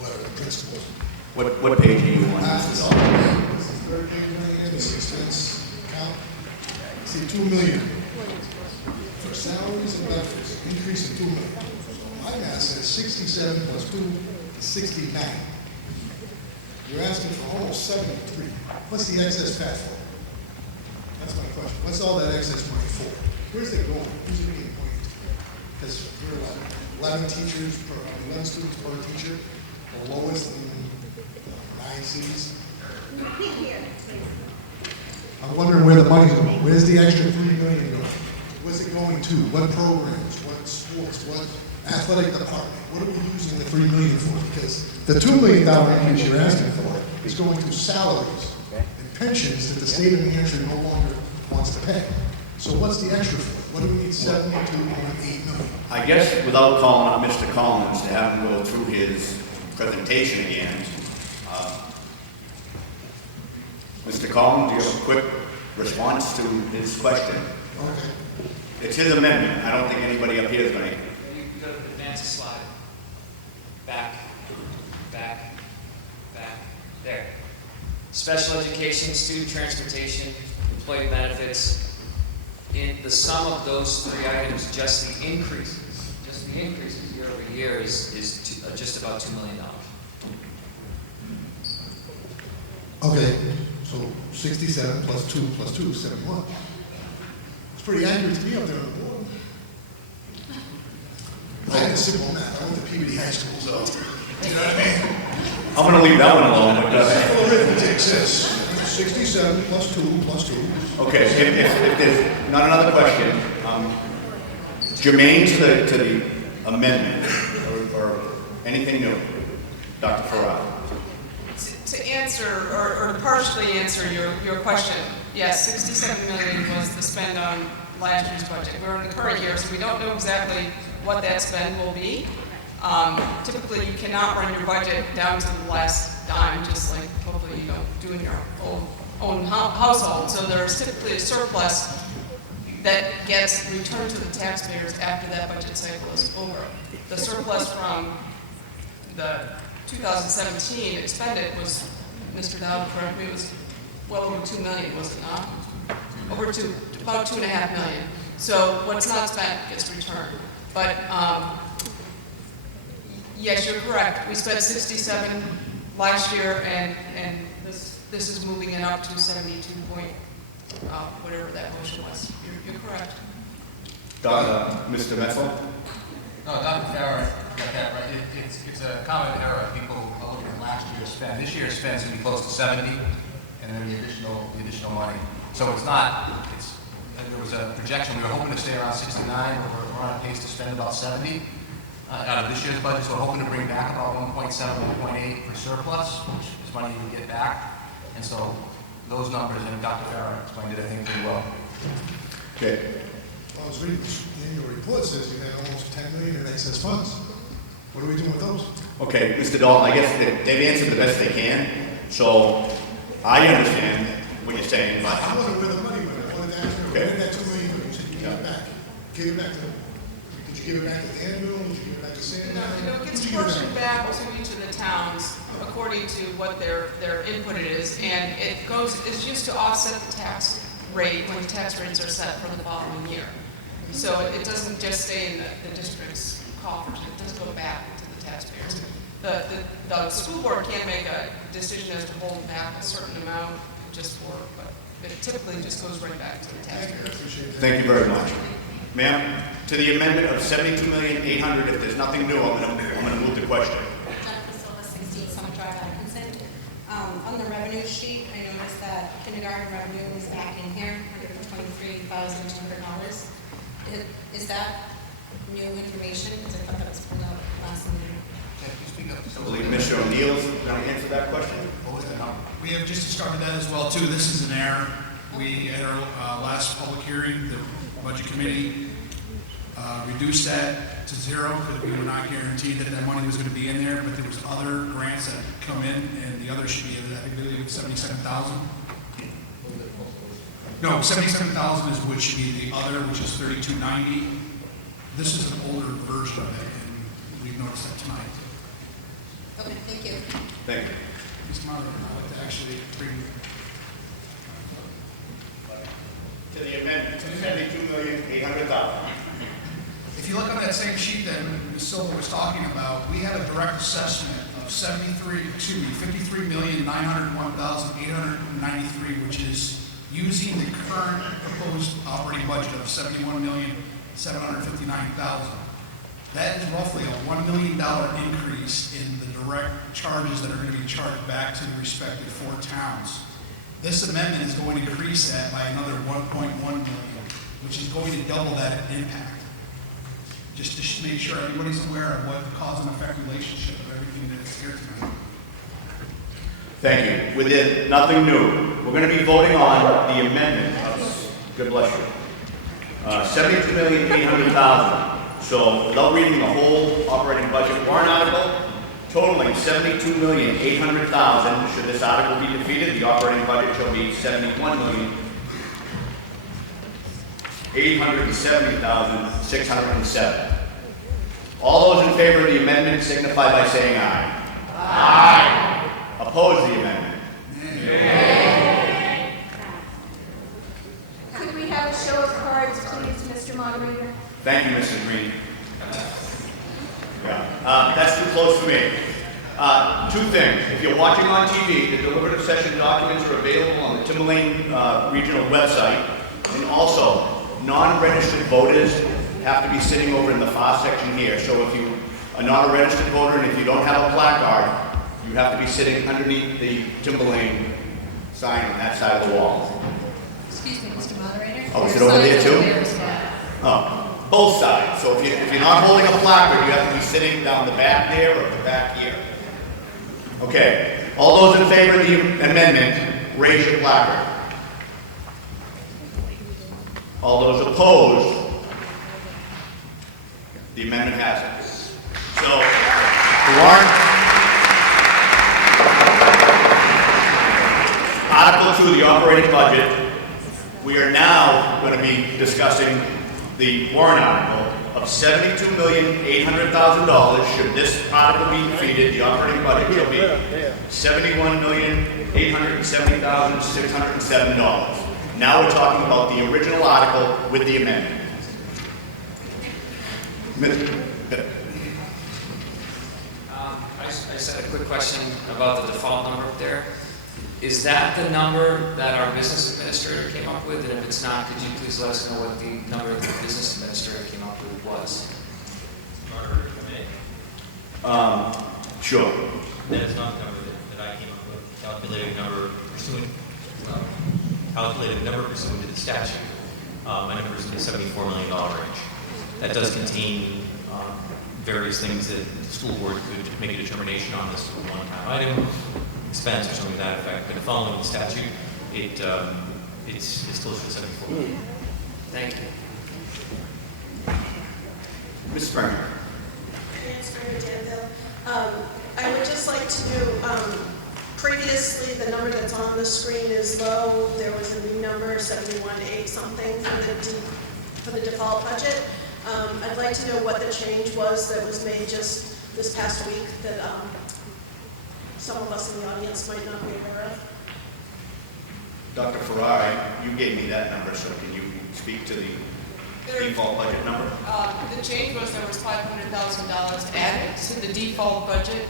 whatever, the principals. What page are you on? This is the third page right here, this expense account. See, $2 million. for salaries and benefits, increase of 2 million. My math says 67 plus 2 is 69. You're asking for almost 73. What's the excess path for? That's my question. What's all that excess money for? Where's it going? Who's it being pointed to? Because we're 11 teachers per, 11 students per teacher, the lowest in 9 cities. I'm wondering where the money's going. Where's the extra $3 million going? Where's it going to? What programs? What sports? What athletic department? What are we using the $3 million for? Because the $2 million increase you're asking for is going to salaries and pensions that the state of New Hampshire no longer wants to pay. So what's the extra for? What do we need 72.8 million? I guess without calling up Mr. Collins to have him go through his presentation again, Mr. Collins, do you have a quick response to his question? Okay. It's his amendment. I don't think anybody up here is going to. You go to advance a slide. Back, back, back, there. Special education, student transportation, employee benefits. In the sum of those 3 items, just the increases year over year is just about $2 million. Okay, so 67 plus 2 plus 2 is 71. It's pretty accurate to me up there on the board. I had simple math. I went to Peabody High School, so you know what I mean? I'm going to leave that one alone. But, simple arithmetic says 67 plus 2 plus 2. okay, if there's not another question, germane to the amendment or anything new, Dr. Farrar. To answer, or to partially answer your question, yes, 67 million was the spend on last year's budget. We're in the current year, so we don't know exactly what that spend will be. Typically, you cannot run your budget down to the last dime, just like hopefully you don't do in your own household. So there's typically a surplus that gets returned to the taxpayers after that budget cycle is over. The surplus from the 2017 expended was, Mr. Dowd, correct me, it was well over 2 million, was it not? About 2.5 million. So what's not spent gets returned. But yes, you're correct. We spent 67 last year, and this is moving it up to 72 point, whatever that motion was. You're correct. Mr. Metzl? No, Dr. Farrar got that right. It's a common error. People are looking at last year's spend. This year's spend is going to be close to 70, and then the additional money. So it's not. There was a projection. We were hoping to stay around 69. We're on a pace to spend about 70 out of this year's budget. So we're hoping to bring back about 1.7, 1.8 for surplus, which is money you get back. And so those numbers, and Dr. Farrar explained it, I think, pretty well. Okay. Well, I was reading the annual report says you had almost 10 million in excess funds. What are we doing with those? Okay, Mr. Dalton, I guess they've answered the best they can. So I understand what you're saying, but I wonder where the money went. I wanted to ask you, where did that 2 million go? You said you gave it back. Give it back to them. Did you give it back to the handmill? Did you give it back to Sand? No, it gets portioned back to each of the towns according to what their input is, and it's used to offset the tax rate when the tax rates are set for the following year. So it doesn't just stay in the district's coffers, it does go back to the taxpayers. The school board can make a decision as to hold back a certain amount just for, but it typically just goes right back to the taxpayers. thank you very much. Ma'am, to the amendment of $72,800,000, if there's nothing new, I'm going to move the question. Jennifer Silva, 16 Summit Drive, Atkinson. On the revenue sheet, I noticed that kindergarten revenue is back in here, $123,200. Is that new information? Because I thought that was pulled out last meeting. I believe Mr. O'Neill's going to answer that question. We have just discovered that as well too. This is an error. We, at our last public hearing, the budget committee reduced that to zero because we were not guaranteed that that money was going to be in there, but there was other grants that come in, and the other should be, I believe, 77,000. No, 77,000 is what should be the other, which is 3290. This is an older version of it, and we've noticed that tonight. Okay, thank you. Thank you. Mr. Martin, I'd like to actually bring To the amendment, $72,800,000. if you look on that same sheet that Ms. Silva was talking about, we have a direct assessment of 53,901,893, which is using the current proposed operating budget of $71,759,000. That is roughly a $1 million increase in the direct charges that are going to be charged back to the respective 4 towns. This amendment is going to increase that by another 1.1 million, which is going to double that impact. Just to make sure everybody's aware of what the cause and effect relationship of everything that is here tonight. Thank you. Within nothing new, we're going to be voting on the amendment of, God bless you, $72,800,000. So without reading the whole operating budget warrant article, totaling $72,800,000. Should this article be defeated, the operating budget shall be $71,870,607. All those in favor of the amendment signify by saying aye. Aye. Oppose the amendment? Nay. Could we have a show of cards, please, Mr. Moderator? Thank you, Mrs. Green. Yeah, that's too close for me. 2 things. If you're watching on TV, the deliberative session documents are available on the Timberlane Regional website. And also, non-registered voters have to be sitting over in the far section here. So if you are not a registered voter and if you don't have a placard, you have to be sitting underneath the Timberlane sign on that side of the wall. Excuse me, Mr. Moderator. Oh, is it over there too? Oh. Both sides. So if you're not holding a placard, you have to be sitting down the back there or the back here. Okay. All those in favor of the amendment, raise your placard. All those opposed, the amendment has it. So, the warrant. Article 2, the operating budget. We are now going to be discussing the warrant article of $72,800,000. Should this article be defeated, the operating budget shall be $71,870,607. Now we're talking about the original article with the amendment. I just had a quick question about the default number up there. Is that the number that our business administrator came up with? And if it's not, could you please let us know what the number that the business administrator came up with was? Sure. That is not the number that I came up with. Calculated number pursuant to the statute. My number is in the $74 million range. That does contain various things that the school board could make a determination on this one-time item, expense or something to that effect. But following the statute, it's close to 74 million. Thank you. Ms. Springer. I would just like to know, previously the number that's on the screen is low. There was a new number, 71.8 something for the default budget. I'd like to know what the change was that was made just this past week that some of us in the audience might not be aware of. Dr. Ferrari, you gave me that number, so can you speak to the default budget number? The change was there was $500,000 added to the default budget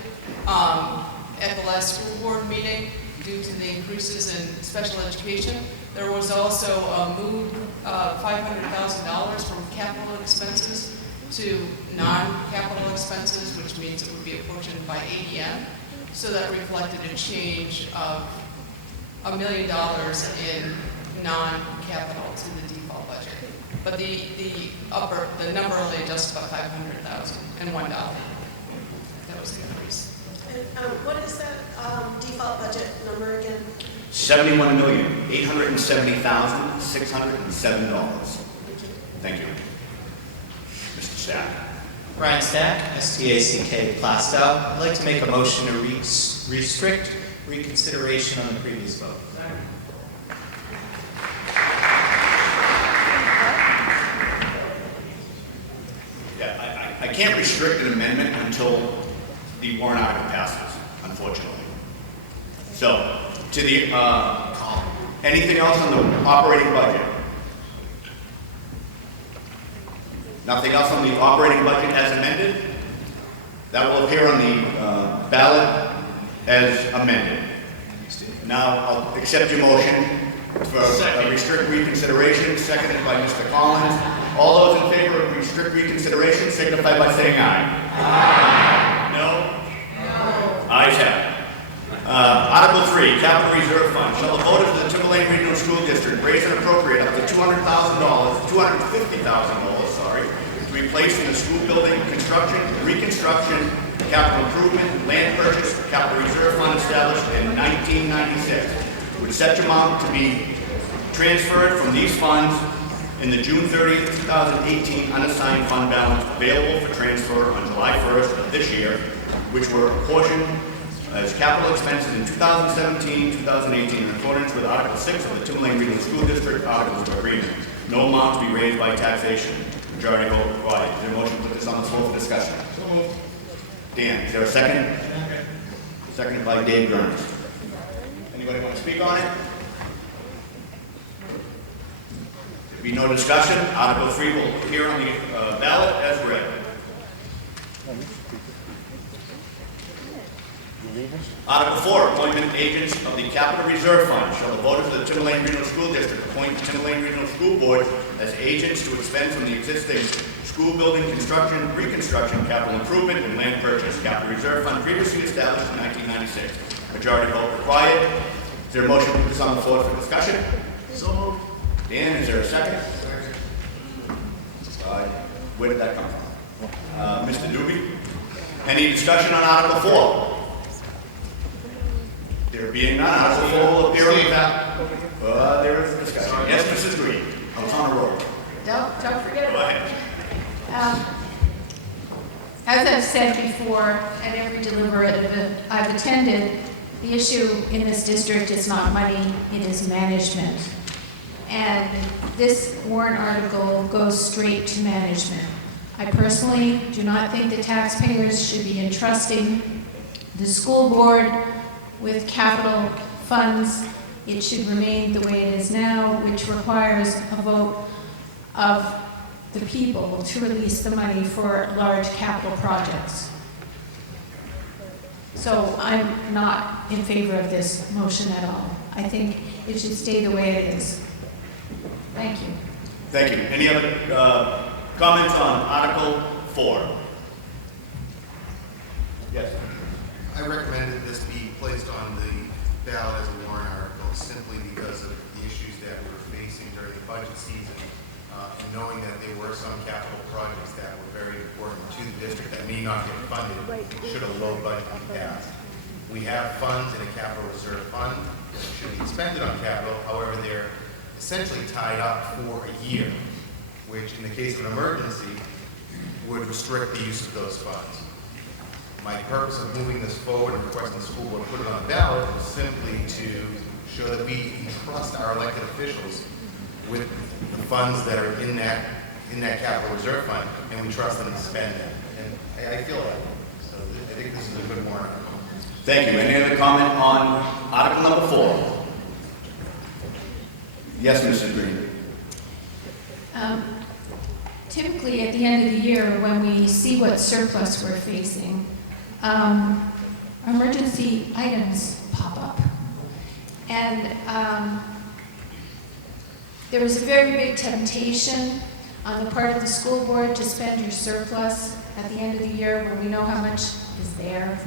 at the last school board meeting due to the increases in special education. There was also a move $500,000 from capital expenses to non-capital expenses, which means it would be apportioned by ADM. So that reflected a change of $1 million in non-capital to the default budget. But the number only adjusted by $500,000 and $1. That was the increase. And what is that default budget number again? $71,870,607. Thank you. Mr. Stack. Ryan Stack, S-T-A-C-K, Plastow. I'd like to make a motion to restrict reconsideration on the previous vote. Yeah, I can't restrict an amendment until the warrant article passes, unfortunately. So, to the, anything else on the operating budget? Nothing else on the operating budget as amended? That will appear on the ballot as amended. Now, I'll accept your motion for restrict reconsideration, seconded by Mr. Collins. All those in favor of restrict reconsideration signify by saying aye. Aye. No? No. Ayes have it. Article 3, Capital Reserve Fund. Shall the voters of the Timberlane Regional School District raise and appropriate up to $250,000, sorry, to be placed in the school building construction, reconstruction, capital improvement, land purchase, capital reserve fund established in 1996, with such amount to be transferred from these funds in the June 30th, 2018 unassigned fund balance available for transfer on July 1st of this year, which were apportioned as capital expenses in 2017, 2018 in accordance with Article 6 of the Timberlane Regional School District Articles of Agreement. No amount to be raised by taxation. Majority vote required. Is there a motion to put this on the floor for discussion? So moved. Dan, is there a second? Second. Seconded by Dave Burns. Anybody want to speak on it? There be no discussion. Article 3 will appear on the ballot as read. Article 4, appointment agents of the Capital Reserve Fund. Shall the voters of the Timberlane Regional School District appoint the Timberlane Regional School Board as agents to expend from the existing school building construction, reconstruction, capital improvement, and land purchase. Capital Reserve Fund previously established in 1996. Majority vote required. Is there a motion to put this on the floor for discussion? So moved. Dan, is there a second? Second. Where did that come from? Mr. Doobie? Any discussion on Article 4? There being none, Article 4 will appear on the ballot. There is a discussion. Yes, Mrs. Green. I was on a roll. Don't forget Go about it. ahead. As I've said before, at every deliberative I've attended, the issue in this district is not money, it is management. And this warrant article goes straight to management. I personally do not think the taxpayers should be entrusting the school board with capital funds. It should remain the way it is now, which requires a vote of the people to release the money for large capital projects. So I'm not in favor of this motion at all. I think it should stay the way it is. Thank you. Thank you. Any other comments on Article 4? Yes. I recommended this be placed on the ballot as a warrant article simply because of the issues that we were facing during the budget season, and knowing that there were some capital projects that were very important to the district that may not get funded should a low budget be passed. We have funds in a capital reserve fund that should be expended on capital. However, they're essentially tied up for a year, which in the case of an emergency would restrict the use of those funds. My purpose of moving this forward and requesting the school board put it on the ballot was simply to show that we entrust our elected officials with the funds that are in that capital reserve fund, and we trust them to spend it. And I feel that. So I think this is a good warrant article. Thank you. Any other comment on Article number 4? Yes, Mrs. Green. Typically, at the end of the year, when we see what surplus we're facing, emergency items pop up. And there was a very big temptation on the part of the school board to spend your surplus at the end of the year when we know how much is there.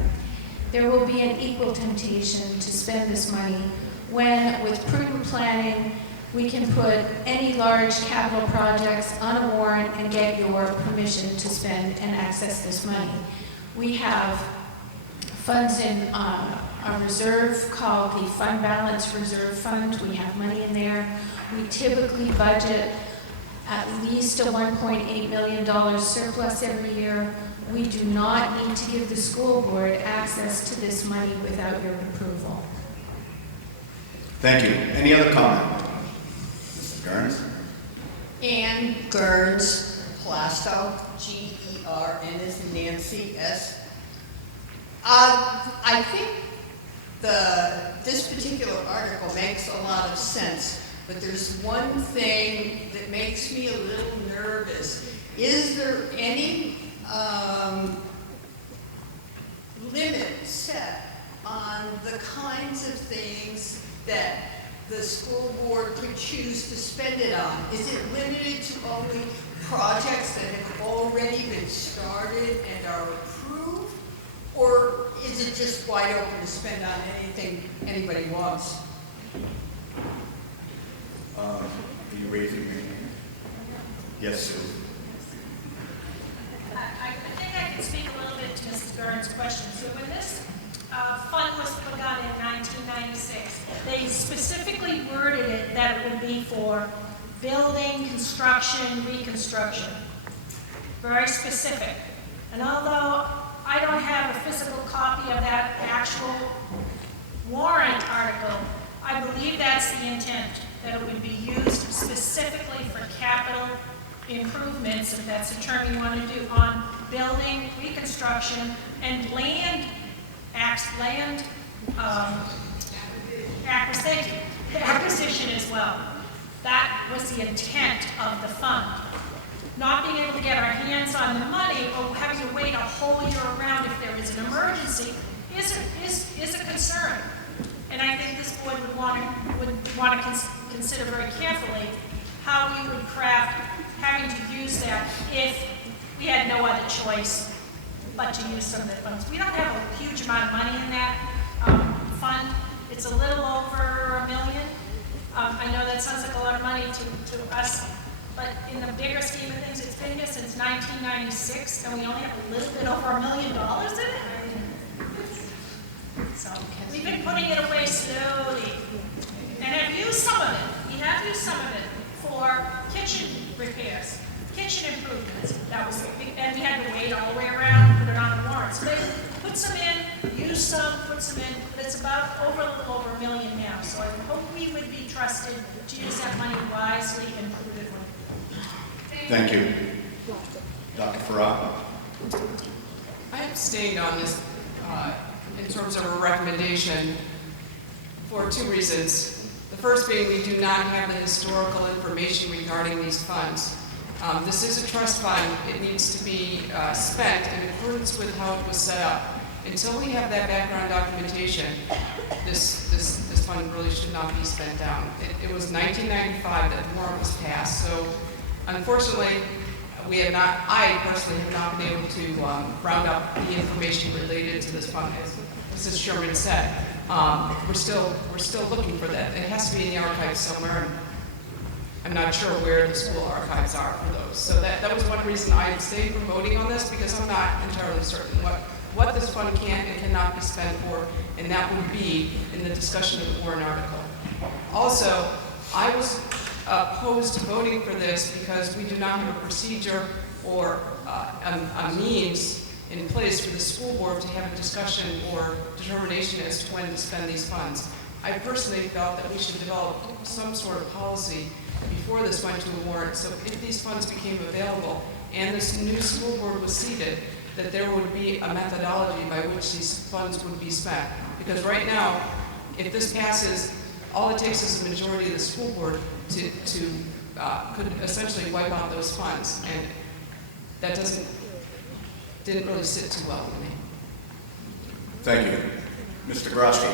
There will be an equal temptation to spend this money when, with prudent planning, we can put any large capital projects on a warrant and get your permission to spend and access this money. We have funds in our reserve called the Fund Balance Reserve Fund. We have money in there. We typically budget at least a $1.8 million surplus every year. We do not need to give the school board access to this money without your approval. Thank you. Any other comment? Mrs. Gerns? Ann Gerns, Plastow, G-E-R-N as in Nancy, S. I think this particular article makes a lot of sense, but there's one thing that makes me a little nervous, is there any limit set on the kinds of things that the school board could choose to spend it on? Is it limited to only projects that have already been started and are approved? Or is it just wide open to spend on anything anybody wants? Are you raising your hand? Yes, Sue. I think I can speak a little bit to Mrs. Burns' question. So when this fund was begun in 1996, they specifically worded it that it would be for building, construction, reconstruction. Very specific. And although I don't have a physical copy of that actual warrant article, I believe that's the intent, that it would be used specifically for capital improvements, if that's the term you want to do, on building, reconstruction, and land acquisition as well. That was the intent of the fund. Not being able to get our hands on the money or having to wait a whole year around if there is an emergency is a concern. And I think this board would want to consider very carefully how we would craft having to use that if we had no other choice but to use some of the funds. We don't have a huge amount of money in that fund. It's a little over $1 million. I know that sounds like a lot of money to us, but in the bigger scheme of things, it's been here since 1996, and we only have a little bit over $1 million in it. So we've been putting it away slowly, and have used some of it. We have used some of it for kitchen repairs, kitchen improvements. That was big, and we had to wait all the way around and put it on a warrant. So they put some in, use some, put some in, but it's about a little over $1 million now. So I hope we would be trusted to use that money wisely and prudently. Thank you. Dr. Farrar? I abstained on this in terms of a recommendation for two reasons. The first being we do not have the historical information regarding these funds. This is a trust fund. It needs to be spent in accordance with how it was set up. Until we have that background documentation, this fund really should not be spent down. It was 1995 that the warrant was passed, so unfortunately, I personally have not been able to round up the information related to this fund. As Mrs. Sherman said, we're still looking for that. It has to be in the archives somewhere. I'm not sure where the school archives are for those. So that was one reason I abstained from voting on this, because I'm not entirely certain what this fund can and cannot be spent for, and that would be in the discussion of the warrant article. Also, I was opposed to voting for this because we do not have a procedure or a means in place for the school board to have a discussion or determination as to when to spend these funds. I personally felt that we should develop some sort of policy before this went to a warrant, so if these funds became available and this new school board was seated, that there would be a methodology by which these funds would be spent. Because right now, if this passes, all it takes is a majority of the school board could essentially wipe out those funds, and that didn't really sit too well with me. Thank you. Mr. Grosky?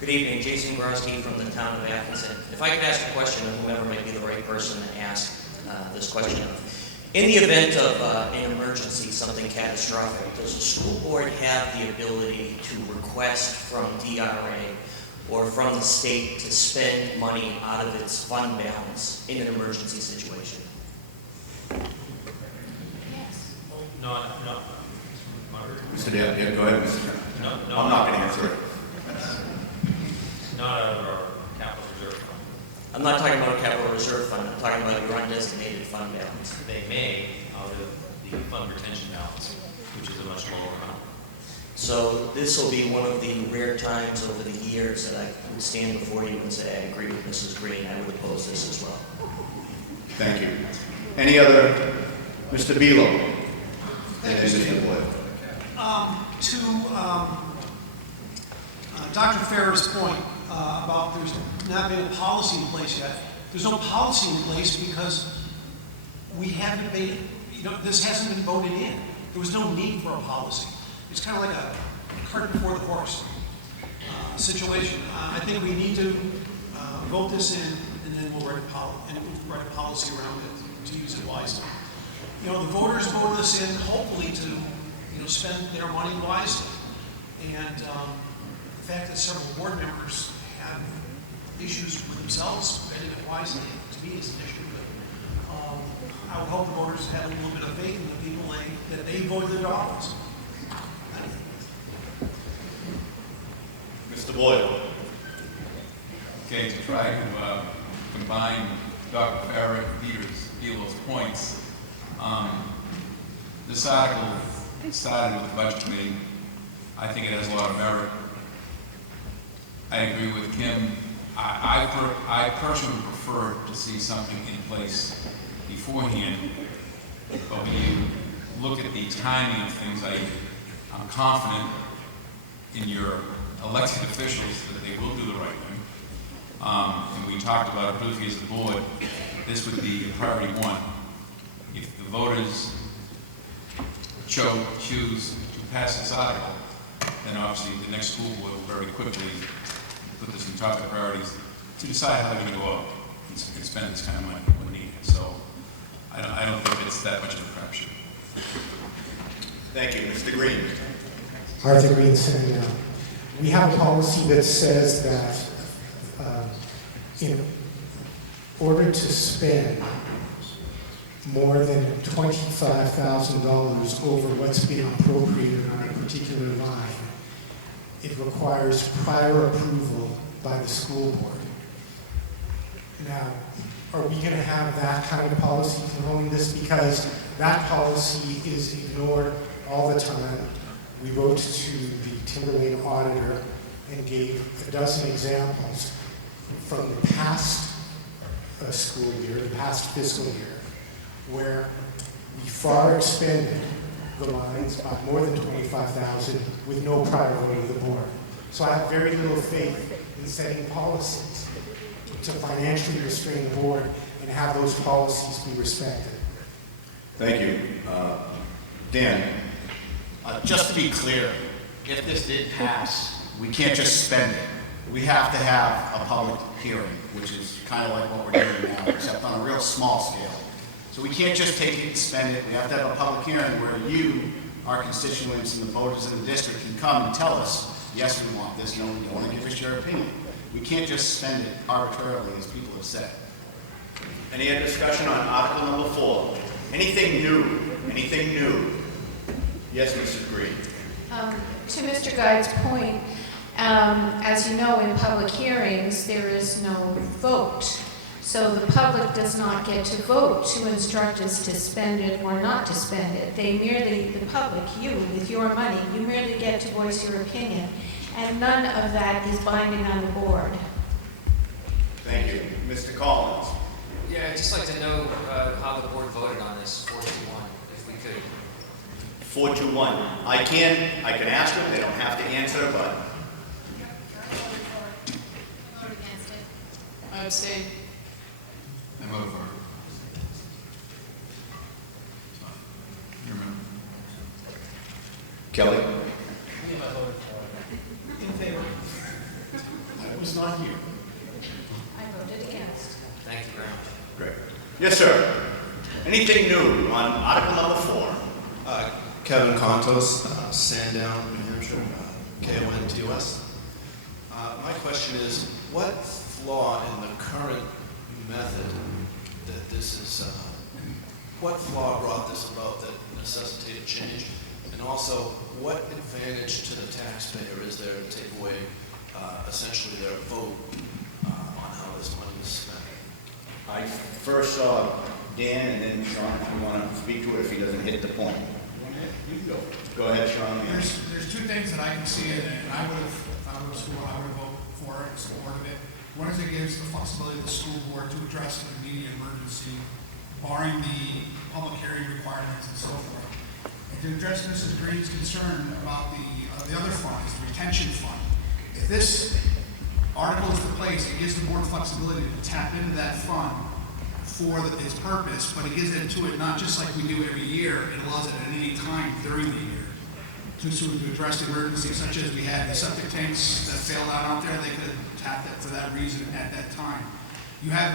Good evening, Jason Grosky from the town of Atkinson. If I could ask a question of whomever might be the right person to ask this question of. In the event of an emergency, something catastrophic, does the school board have the ability to request from DRA or from the state to spend money out of its fund balance in an emergency situation? Yes. No. Mr. Dale, yeah, go ahead, Mr. No. I'm not going to answer it. Not out of our capital reserve fund. I'm not talking about a capital reserve fund, I'm talking about your undesignated fund balance. They may out of the fund retention balance, which is a much lower amount. So this will be one of the rare times over the years that I would stand before you and say, I agree with Mrs. Green, I would oppose this as well. Thank you. Any other? Mr. Belo? And then Mr. Wood. Dr. Farrer's point about there's not been a policy in place yet. There's no policy in place because we haven't made, this hasn't been voted in. There was no need for a policy. It's kind of like a cart before the horse situation. I think we need to vote this in, and then we'll write a policy around it to use it wisely. The voters voted us in, hopefully to spend their money wisely. And the fact that several board members have issues with themselves spending it wisely, to me, is an issue. But I would hope the voters have a little bit of faith in the people that they voted into office. Mr. Boyle. Okay, to try to combine Dr. Farrah and Peter's points, this article started with the Budget Committee. I think it has a lot of merit. I agree with Kim. I personally prefer to see something in place beforehand, but when you look at the timing of things, I'm confident in your elected officials that they will do the right thing. And we talked about it briefly as the board. This would be priority one. If the voters choose to pass this article, then obviously the next school board will very quickly put this in top of priorities to decide how they're going to go out and spend this kind of money when needed. So I don't think it's that much of a crapshoot. Thank you. Mr. Green. Arthur Green, sitting down. We have a policy that says that in order to spend more than $25,000 over what's been appropriated on a particular line, it requires prior approval by the school board. Now, are we going to have that kind of policy following this? Because that policy is ignored all the time. We wrote to the Timberlane auditor and gave a dozen examples from the past school year, the past fiscal year, where we far expended the lines by more than $25,000 with no prior vote of the board. So I have very little faith in setting policies to financially restrain the board and have those policies be respected. Thank you. Dan. Just to be clear, if this did pass, we can't just spend it. We have to have a public hearing, which is kind of like what we're doing now, except on a real small scale. So we can't just take it and spend it. We have to have a public hearing where you, our constituents and the voters in the district, can come and tell us, yes, we want this, no, you want to give us your opinion. We can't just spend it arbitrarily, as people have said. Any other discussion on Article number 4? Anything new? Anything new? Yes, Mrs. Green. To Mr. Guide's point, as you know, in public hearings, there is no vote. So the public does not get to vote to instruct us to spend it or not to spend it. They merely, the public, you, with your money, you merely get to voice your opinion. And none of that is binding on the board. Thank you. Mr. Collins. Yeah, I'd just like to know how the board voted on this 4-1, if we could. 4-1. I can ask them. They don't have to answer, but. I would say. I voted for it. You remember? Kelly. In favor. I was not here. I voted against. Thank you very much. Great. Yes, sir. Anything new on Article number 4? Kevin Contos, Sandown, New Hampshire, KONTOS. My question is, what flaw in the current method that this is, what flaw brought this about that necessitated change? And also, what advantage to the taxpayer is there to take away essentially their vote on how this money is spent? I first saw Dan and then Sean, if you want to speak to it, if he doesn't hit the point. Go ahead, Sean. There's two things that I can see in it, and I would vote for it, support of it. One is it gives the flexibility of the school board to address an immediate emergency, barring the public hearing requirements and so forth. And to address Mrs. Green's concern about the other fund, is the retention fund. If this article is replaced, it gives the board flexibility to tap into that fund for its purpose, but it gives it to it not just like we do every year, it allows it at any time during the year to address the emergencies, such as we had the septic tanks that failed out there, they could tap that for that reason at that time. You have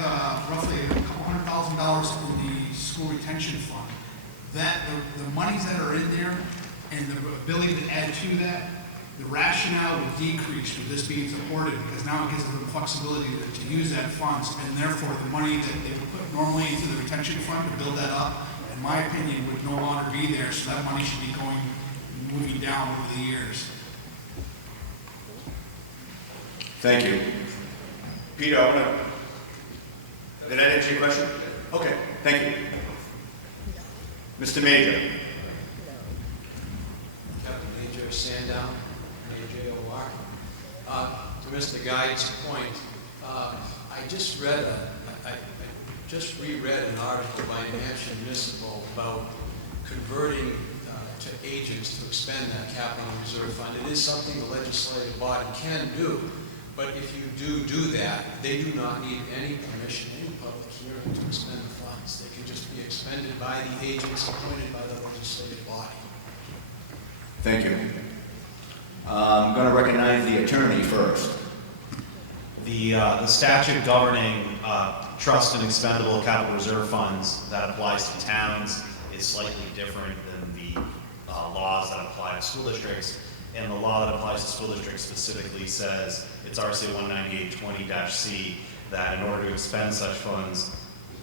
roughly $200,000 in the school retention fund. That the monies that are in there and the ability to add to that, the rationale will decrease with this being supported because now it gives them the flexibility to use that funds, and therefore the money that they would put normally into the retention fund to build that up, in my opinion, would no longer be there, so that money should be moving down over the years. Thank you. Peter, did I answer your question? Okay, thank you. Mr. Major. Captain Major Sandown, AJOR. To Mr. Guide's point, I just reread an article by New Hampshire Municipal about converting to agents to expend that capital reserve fund. It is something the legislative body can do, but if you do that, they do not need any permission, any public hearing to expend the funds. They can just be expended by the agents appointed by the legislative body. Thank you. I'm going to recognize the attorney first. The statute governing trust and expendable capital reserve funds that applies to towns is slightly different than the laws that apply to school districts. And the law that applies to school districts specifically says, it's RSA 19820-C, that in order to expend such funds,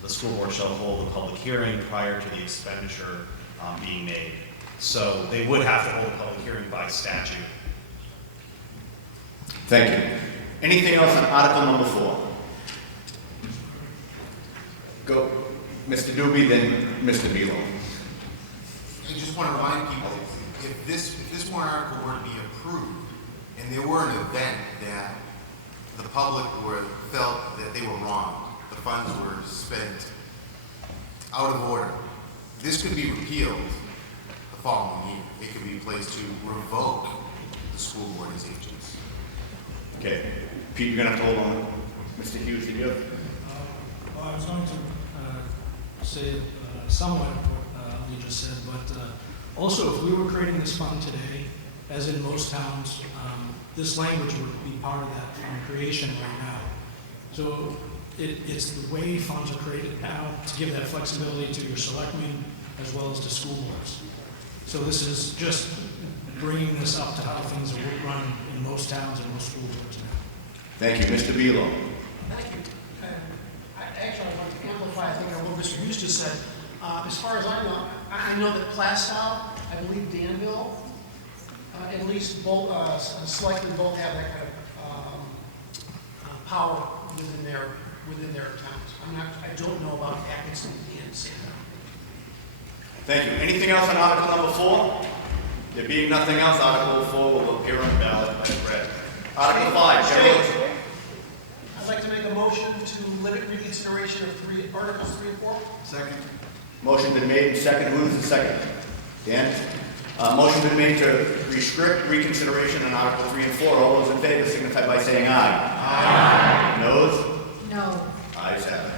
the school board shall hold a public hearing prior to the expenditure being made. So they would have to hold a public hearing by statute. Thank you. Anything else on article number 4? Go, Mr. Doobie, then Mr. Bealow. I just want to remind people, if this warrant article were to be approved, and there were an event that the public felt that they were wrong, the funds were spent out of order, this could be repealed the following year. It could be placed to revoke the school board as agents. Okay. Pete, you're going to have to hold on. Mr. Hughes, did you have? Well, I was going to say somewhat what you just said, but also if we were creating this fund today, as in most towns, this language would be part of that fund creation right now. So it's the way funds are created now to give that flexibility to your selectmen as well as to school boards. So this is just bringing this up to how things are run in most towns and most school boards now. Thank you. Mr. Bealow. Thank you. Actually, I'd like to amplify, I think, on what Mr. Hughes just said. As far as I know that Plastow, I believe Danville, at least both, selectmen both have that kind of power within their towns. I don't know about Atkinson and Sandown. Thank you. Anything else on article number 4? There being nothing else, article 4 will appear on the ballot as read. Article 5, general. I'd like to make a motion to limit reconsideration of articles 3 and 4. Second. Motion been made and second. Who is the second? Dan? Motion been made to restrict reconsideration on article 3 and 4. All those in favor signify by saying aye. Aye. Noes? No. Ayes have it.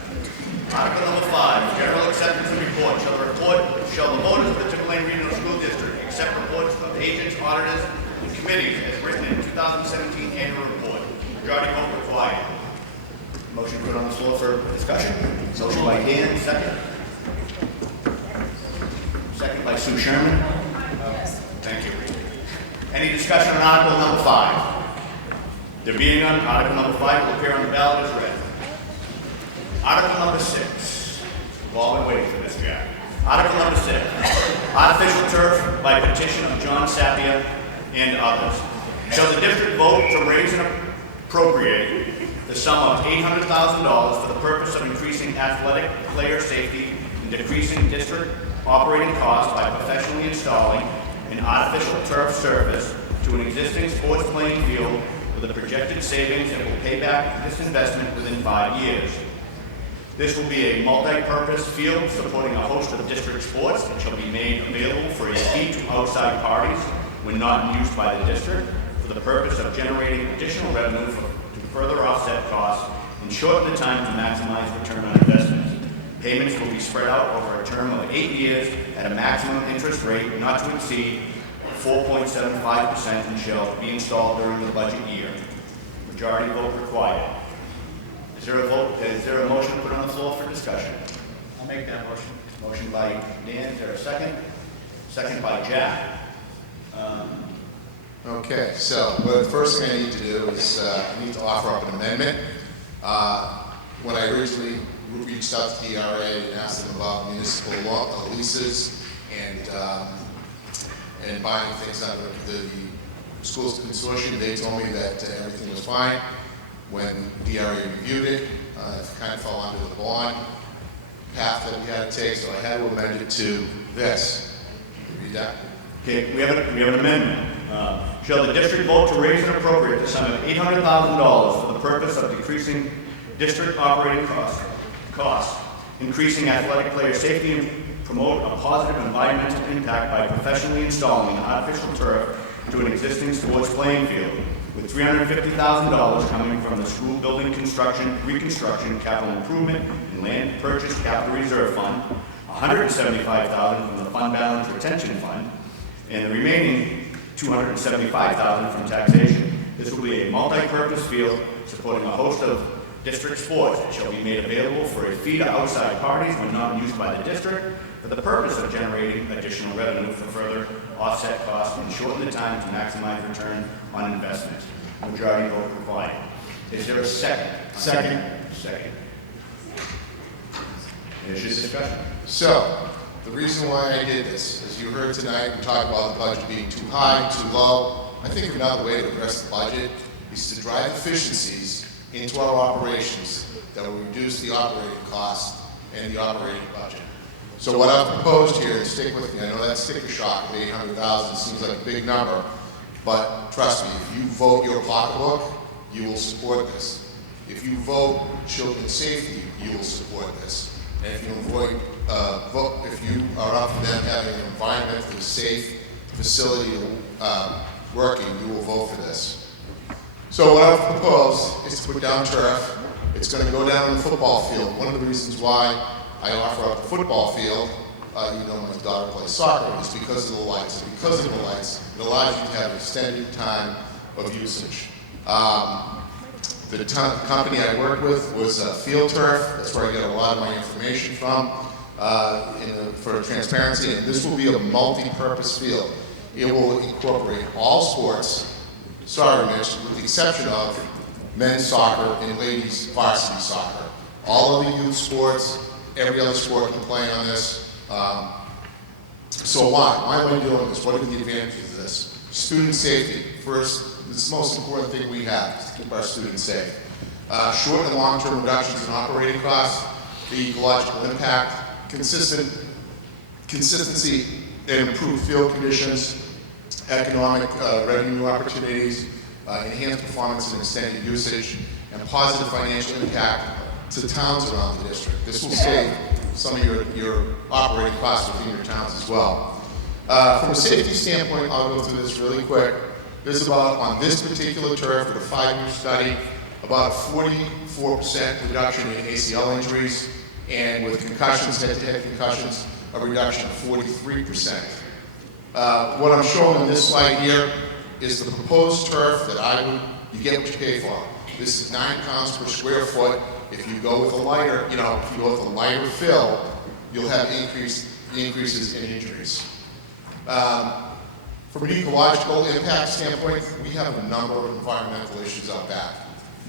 Article number 5, general acceptance of report. Shall the voters of the Timberlane Regional School District accept reports of agents, auditors, and committees as written in 2017 annual report? Majority vote required. Motion put on the floor for discussion. Motion by Dan, second. Second by Sue Sherman. Thank you. Any discussion on article number 5? There being none, article number 5 will appear on the ballot as read. Article number 6. We've all been waiting for this guy. Article number 6. Artificial turf by petition of John Sapia and others. Shall the district vote to raise and appropriate the sum of $800,000 for the purpose of increasing athletic player safety and decreasing district operating costs by professionally installing an artificial turf surface to an existing sports playing field with a projected savings that will pay back this investment within 5 years. This will be a multi-purpose field supporting a host of district sports and shall be made available for a fee to outside parties when not used by the district for the purpose of generating additional revenue to further offset costs and shorten the time to maximize return on investment. Payments will be spread out over a term of 8 years at a maximum interest rate not to exceed 4.75% and shall be installed during the budget year. Majority vote required. Is there a motion to put on the floor for discussion? I'll make that motion. Motion by Dan, is there a second? Second by Jack. Okay, so the first thing I need to do is I need to offer up an amendment. When I originally reached out to DRA and asked them about municipal leases and buying things out of the schools consortium, they told me that everything was fine. When DRA reviewed it, it kind of fell under the bond path that we had to take, so I had to amend it to this. Read that. Okay, we have an amendment. Shall the district vote to raise and appropriate the sum of $800,000 for the purpose of decreasing district operating costs, increasing athletic player safety, and promote a positive environmental impact by professionally installing artificial turf to an existing sports playing field, with $350,000 coming from the school building reconstruction, capital improvement, and land purchase capital reserve fund, $175,000 from the fund balance retention fund, and the remaining $275,000 from taxation. This will be a multi-purpose field supporting a host of district sports. It shall be made available for a fee to outside parties when not used by the district for the purpose of generating additional revenue for further offset costs and shorten the time to maximize return on investment. Majority vote required. Is there a second? Second. Second. Is this discussion? So, the reason why I did this, as you heard tonight, we talked about the budget being too high, too low. I think another way to address the budget is to drive efficiencies into our operations that will reduce the operating cost and the operating budget. So what I've proposed here, and stick with me, I know that sticker shock of 800,000 seems like a big number, but trust me, if you vote your pocketbook, you will support this. If you vote children's safety, you will support this. And if you if you are up for them having an environmentally safe facility working, you will vote for this. So what I've proposed is to put down turf. It's going to go down in the football field. One of the reasons why I offer up the football field, my daughter plays soccer, is because of the lights. And because of the lights, it allows you to have extended time of usage. The company I worked with was Field Turf. That's where I get a lot of my information from for transparency. And this will be a multi-purpose field. It will incorporate all sports, sorry Mitch, with the exception of men's soccer and ladies varsity soccer. All of the youth sports, every other sport can play on this. So why? Why am I doing this? What are the advantages of this? Student safety. First, it's the most important thing we have is to keep our students safe. Short and long-term reductions in operating costs, the ecological impact, consistency and improved field conditions, economic revenue opportunities, enhanced performance and extended usage, and positive financial impact to towns around the district. This will save some of your operating costs within your towns as well. From a safety standpoint, I'll go through this really quick. There's about, on this particular turf, with a 5-year study, about a 44% reduction in ACL injuries, and with concussions, head-to-head concussions, a reduction of 43%. What I'm showing on this slide here is the proposed turf that you get what you pay for. This is 9 pounds per square foot. If you go with a lighter, if you go with a lighter fill, you'll have increases in injuries. From an ecological impact standpoint, we have a number of environmental issues out back.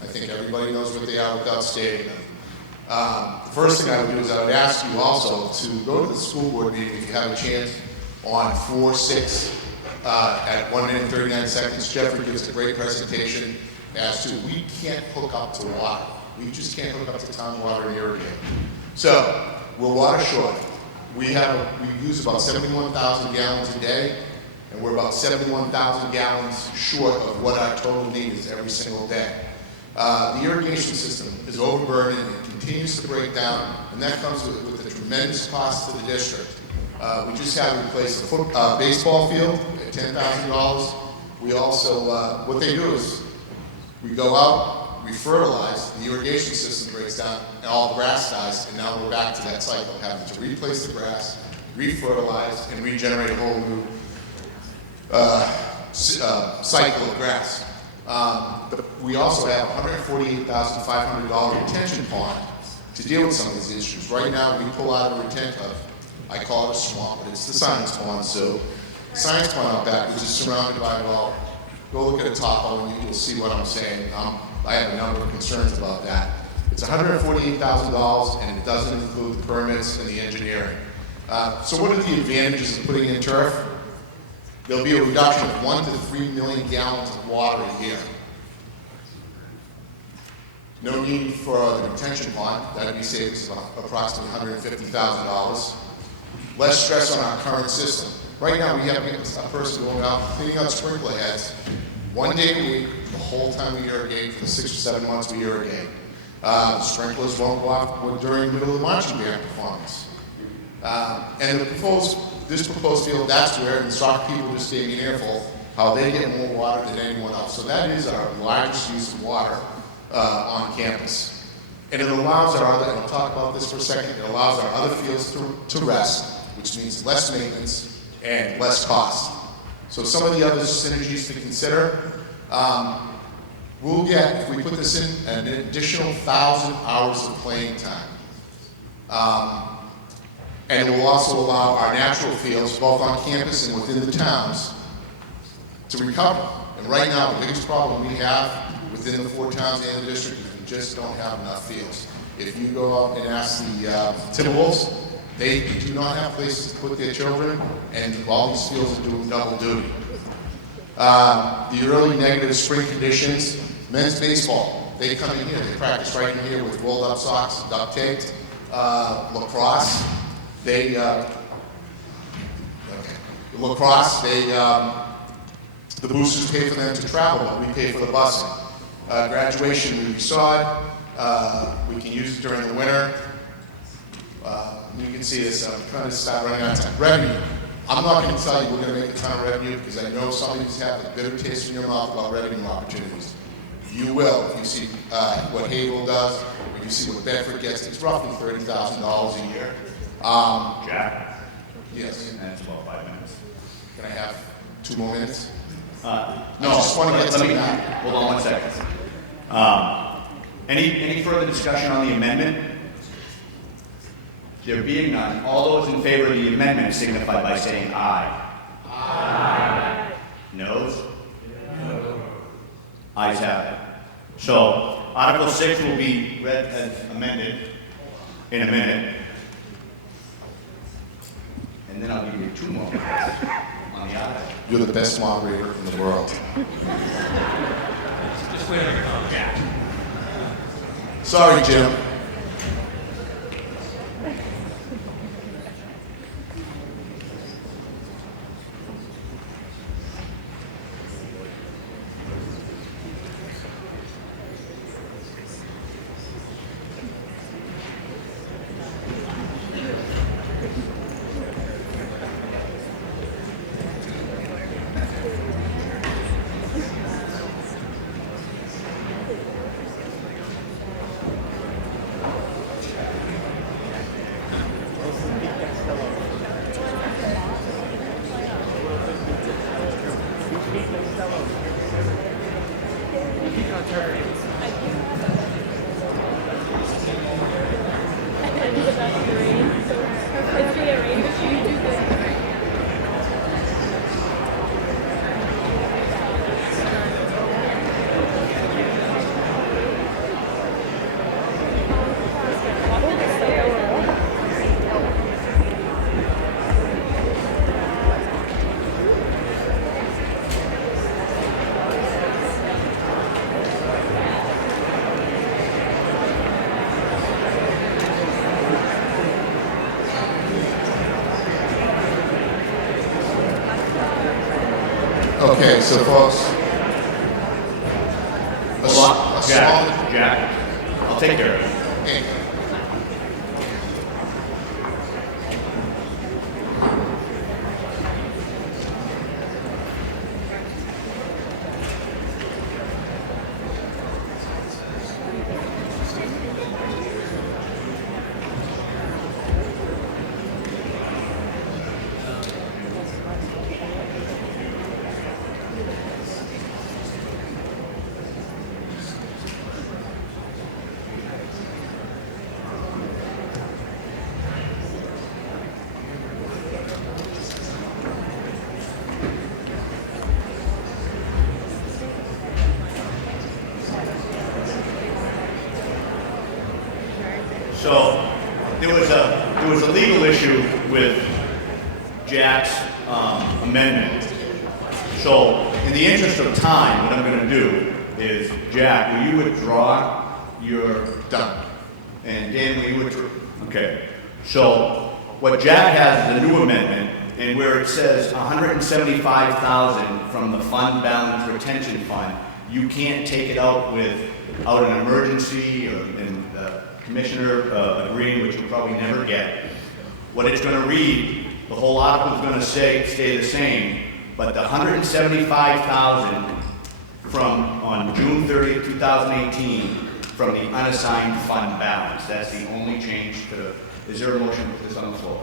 I think everybody knows what they are without stating them. The first thing I would do is I would ask you also to go to the school board meeting if you have a chance on 4/6 at 1 minute and 39 seconds. Jeffrey gives a great presentation as to we can't hook up to water. We just can't hook up to town water and irrigate. So we're water short. We use about 71,000 gallons a day, and we're about 71,000 gallons short of what our total need is every single day. The irrigation system is overburdened and continues to break down, and that comes with a tremendous cost to the district. We just had to replace a baseball field at $10,000. We also, what they do is we go out, refertilize, the irrigation system breaks down, and all the grass dies, and now we're back to that cycle, having to replace the grass, refertilize, and regenerate a whole new cycle of grass. We also have $148,500 retention pond to deal with some of these issues. Right now, we pull out a retention, I call it a swamp, but it's the science pond, so science pond out back, which is surrounded by, well, go look at the topo and you'll see what I'm saying. I have a number of concerns about that. It's $148,000 and it doesn't include the permits and the engineering. So what are the advantages of putting in turf? There'll be a reduction of 1 to 3 million gallons of water a year. No need for the retention pond. That'd be savings of approximately $150,000. Less stress on our current system. Right now, we have a person going out cleaning out sprinkler heads 1 day a week, the whole time we irrigate, for the 6 or 7 months we irrigate. The sprinklers won't go off during the middle of the marching band performance. And this proposed field, that's where the soccer people just gave me an earful, how they get more water than anyone else. So that is our largest use of water on campus. And it allows our other, and I'll talk about this for a second, it allows our other fields to rest, which means less maintenance and less cost. So some of the other synergies to consider, we'll get, if we put this in, an additional 1,000 hours of playing time. And it will also allow our natural fields, both on campus and within the towns, to recover. And right now, the biggest problem we have within the 4 towns and the district is we just don't have enough fields. If you go out and ask the Timberwolves, they do not have places to put their children, and all these fields are doing double duty. The early negative spring conditions, men's baseball, they come in here, they practice right in here with rolled up socks, duct taped. Lacrosse, the boosters pay for them to travel, but we pay for the busing. Graduation, we saw it. We can use it during the winter. You can see this, I'm trying to stop running out of time. Revenue. I'm not going to tell you we're going to make a ton of revenue because I know some of you have a bitter taste in your mouth about revenue opportunities. You will if you see what Havel does, if you see what Bedford gets. It's roughly $30,000 a year. Jack? Yes. And it's about 5 minutes. Can I have 2 more minutes? No, I just want to get to that. Hold on 1 second. Any further discussion on the amendment? There being none, all those in favor of the amendment signify by saying aye. Aye. Noes? No. Ayes have it. So, Article 6 will be read as amended in a minute. And then I'll give you 2 more minutes on the article. You're the best moderator in the world. Just wait on your phone, Jack. Sorry, Jim. Okay, so folks, Jack, I'll take care of it. Hey. So there was a legal issue with Jack's amendment. So in the interest of time, what I'm going to do is, Jack, will you withdraw your... Done. And Dan, will you withdraw? Okay. So what Jack has is a new amendment, and where it says $175,000 from the fund balance retention fund, you can't take it out without an emergency, and the commissioner agreeing, which you'll probably never get. What it's going to read, the whole article is going to stay the same, but the $175,000 from on June 30th, 2018, from the unassigned fund balance. That's the only change to the. Is there a motion to put this on the floor?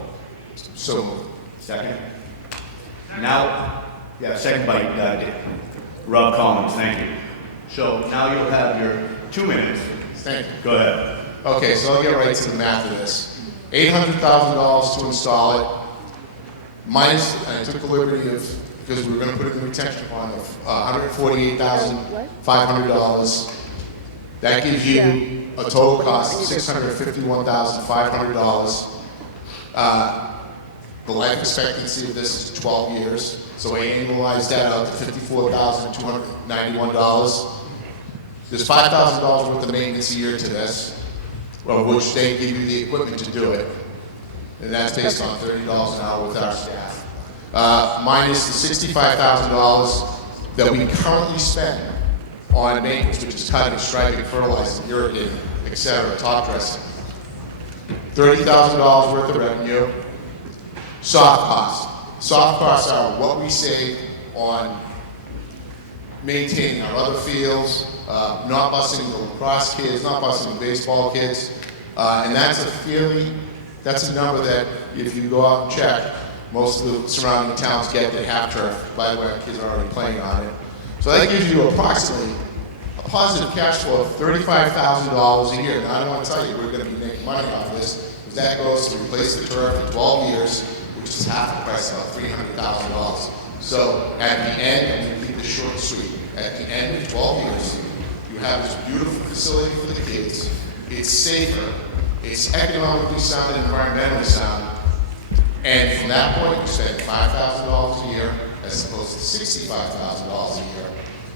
So moved. Second. Now, yeah, second by Rob Collins. Thank you. So now you'll have your 2 minutes. Thank you. Go ahead. Okay, so I'll get right to the math of this. $800,000 to install it, minus, I took the liberty of, because we were going to put it in the retention fund, of $148,500. That gives you a total cost of $651,500. The life expectancy of this is 12 years, so I annualized that out to $54,291. There's $5,000 worth of maintenance a year to this, of which they give you the equipment to do it, and that's based on $30 an hour with our staff. Minus the $65,000 that we currently spend on maintenance, which is cutting, striping, fertilizing, irrigating, etc., top dressing. $30,000 worth of revenue. Soft costs. Soft costs are what we save on maintaining our other fields, not busing the lacrosse kids, not busing the baseball kids, and that's a number that if you go out and check, most of the surrounding towns get that have turf. By the way, our kids are already playing on it. So that gives you approximately a positive cash flow of $35,000 a year. Now I don't want to tell you we're going to be making money off of this, because that goes to replace the turf in 12 years, which is half the price, about $300,000. So at the end, I'm going to keep this short and sweet. At the end of 12 years, you have this beautiful facility for the kids. It's safer, it's economically sound and environmentally sound, and from that point, you spend $5,000 a year as opposed to $65,000 a year.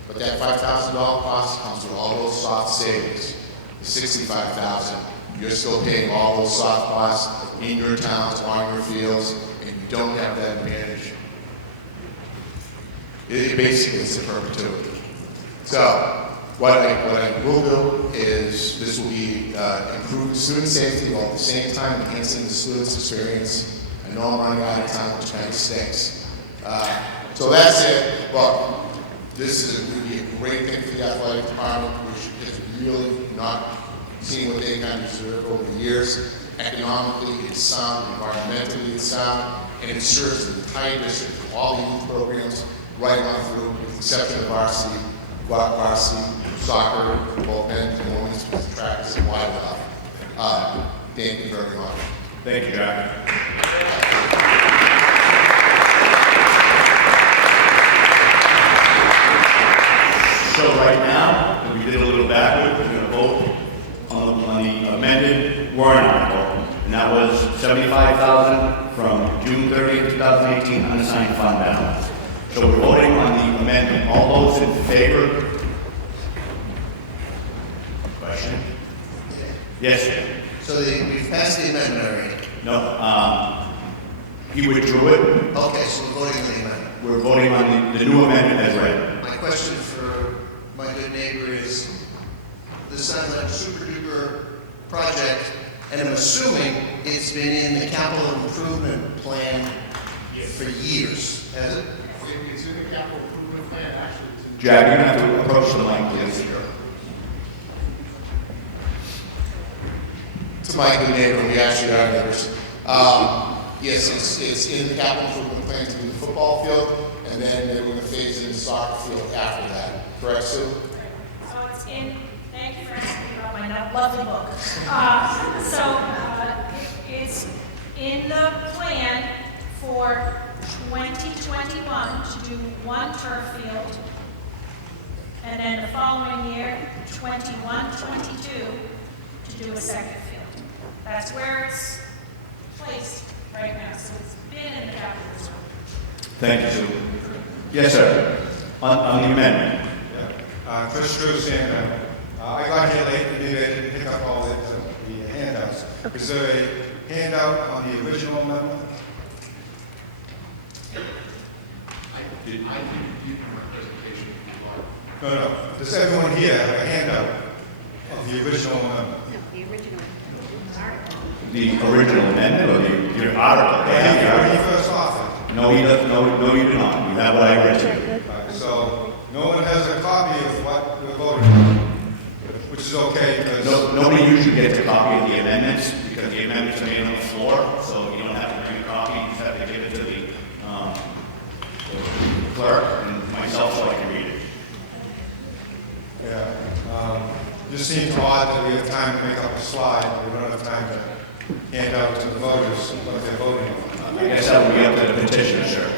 But that $5,000 cost comes with all those soft savings. The $65,000, you're still paying all those soft costs in your towns, on your fields, and you don't have that advantage. It basically is a perpetuity. So, what I will do is, this will be improving student safety while at the same time enhancing the student's experience. I know I'm running out of time, which kind of stinks. So that's it. Well, this is going to be a great thing for the athletic department, which has really not seen what they kind of deserve over the years. Economically, it's sound. Environmentally, it's sound. And it serves the entire district, all the youth programs, right on through, with the exception of varsity, soccer, both men's and women's, practice, and wildlife. Thank you very much. Thank you, Jack. So right now, we did a little backwards. We're going to vote on the amended warrant article, and that was $75,000 from June 30th, 2018, unassigned fund balance. So we're voting on the amendment. All those in favor? Question? Yes, sir. So we've passed the amendment already? No. He withdrew it. Okay, so we're voting on the amendment. We're voting on the new amendment as read. My question for my good neighbor is, this sounds like a super duper project, and I'm assuming it's been in the capital improvement plan for years, has it? It's in the capital improvement plan, actually. Jack, you're going to have to approach the mic, please. To my good neighbor, we actually are neighbors. Yes, it's in the capital improvement plan to do the football field, and then they're going to phase in the soccer field after that. Correct, Sue? So it's in, thank you for asking me about my lovely book. It's in the plan for 2021 to do one turf field, and then the following year, 21-22, to do a second field. That's where it's placed right now, so it's been in the capital reserve. Thank you, Sue. Yes, sir. On the amendment. Chris Drew, Sandra. I got here late, maybe I didn't pick up all the handouts. Is there a handout on the original amendment? I can give you my presentation if you want. No. Does everyone here have a handout of the original amendment? The original amendment or the article? Yeah, the first author. No, he doesn't. No, you do not. You have what I read to you. So no one has a copy of what we're voting on, which is okay because Nobody usually gets a copy of the amendments because the amendments are made on the floor, so you don't have to bring a copy. You just have to give it to the clerk and myself so I can read it. Yeah. It just seems odd that we have time to make up a slide, but we don't have time to hand out to the voters what they're voting on. I guess that would be up to the petitioner, sir.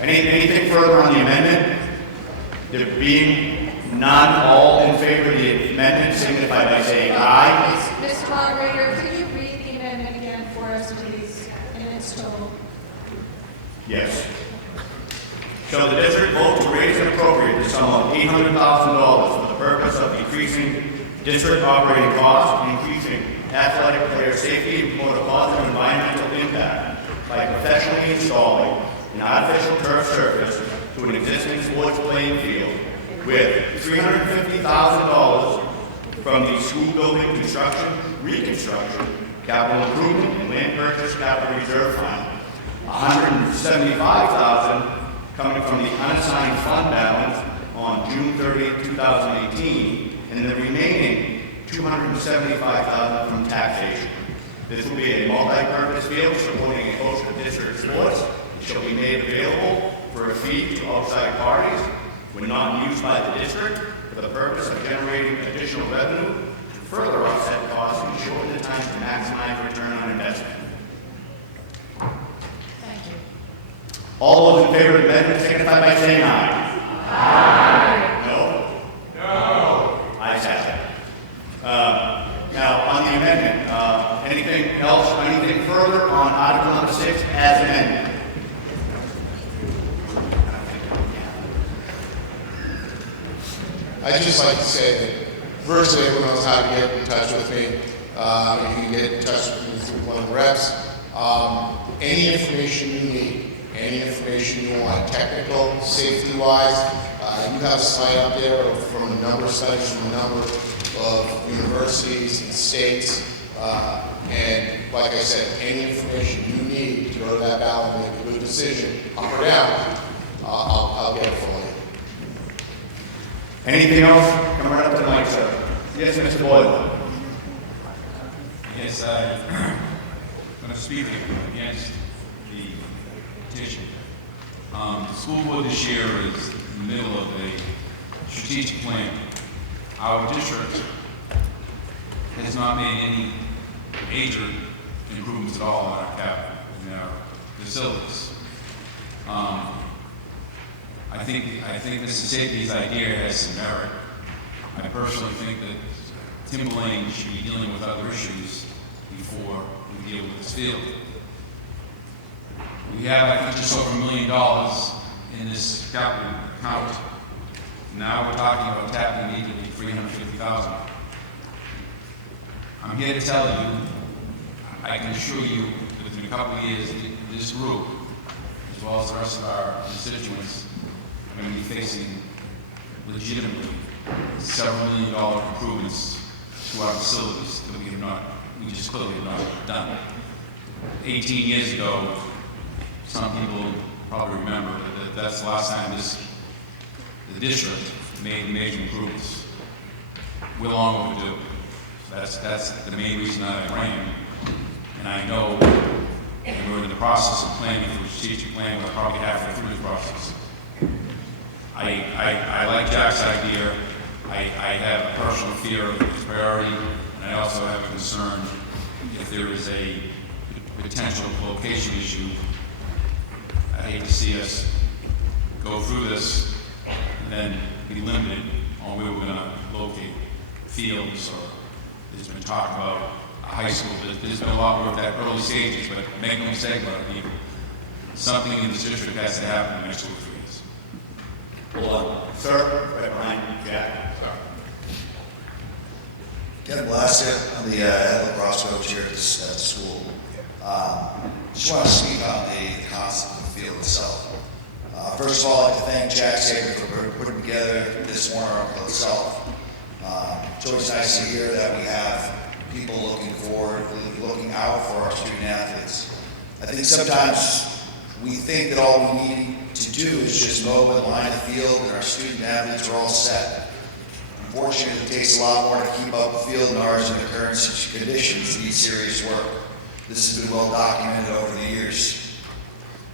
Anything further on the amendment? There being none, all in favor of the amendment, signify by saying aye. Mr. Moderator, could you read the amendment again for us, please, in its total? Yes. Shall the district vote to raise and appropriate the sum of $800,000 for the purpose of decreasing district operating costs, increasing athletic player safety, and promote a positive environmental impact by professionally installing an artificial turf surface to an existing sports playing field with $350,000 from the school building construction, reconstruction, capital improvement, and land purchase capital reserve fund, $175,000 coming from the unassigned fund balance on June 30, 2018, and the remaining $275,000 from taxation. This will be a multi-purpose field supporting a host of district sports. It shall be made available for a fee to outside parties when not used by the district for the purpose of generating additional revenue to further offset costs and shorten the time to maximize return on investment. Thank you. All those in favor of the amendment signify by saying aye. Aye. No? No. Ayes have it. Now, on the amendment, anything else, anything further on Article number 6 as amended? I'd just like to say that virtually everyone knows how to get in touch with me. You can get in touch with me through one of the reps. Any information you need, any information you want, technical, safety-wise, you have a slide up there from a number of studies from a number of universities and states. And like I said, any information you need to go to that ballot and make a good decision, up or down, I'll get it for you. Anything else? Come right up to the mic, sir. Yes, Mr. Boyle. Yes, I'm going to speak against the petition. The school board this year is in the middle of a strategic plan. Our district has not made any major improvements at all in our capital, in our facilities. I think Mr. Safety's idea has some merit. I personally think that Timberlane should be dealing with other issues before we deal with this field. We have, I think, just over $1 million in this capital account. Now we're talking about tapping immediately $350,000. I'm here to tell you, I can assure you, that within a couple of years, this group, as well as the rest of our constituents, are going to be facing legitimately several $1 million improvements to our facilities that we just clearly have not done. 18 years ago, some people probably remember that that's the last time the district made major improvements. We're long overdue. That's the main reason that I ran. And I know we're in the process of planning for a strategic plan. We're probably halfway through the process. I like Jack's idea. I have a personal fear of its priority, and I also have a concern if there is a potential location issue. I hate to see us go through this and then be limited on where we're going to locate fields, or there's been talk about high school. There's been a lot more of that early stages, but make no mistake about it, something in this district has to happen in the next 2 or 3 years. Hold on. Sir, right behind you, Jack. Ken Blaska, I'm the head lacrosse coach here at the school. Just want to speak on the concept of the field itself. First of all, I'd like to thank Jack Sager for putting together this warrant article itself. It's always nice to hear that we have people looking forward, looking out for our student athletes. I think sometimes we think that all we need to do is just mow and line the field and our student athletes are all set. Unfortunately, it takes a lot more to keep up the field and ours in the current conditions need serious work. This has been well documented over the years.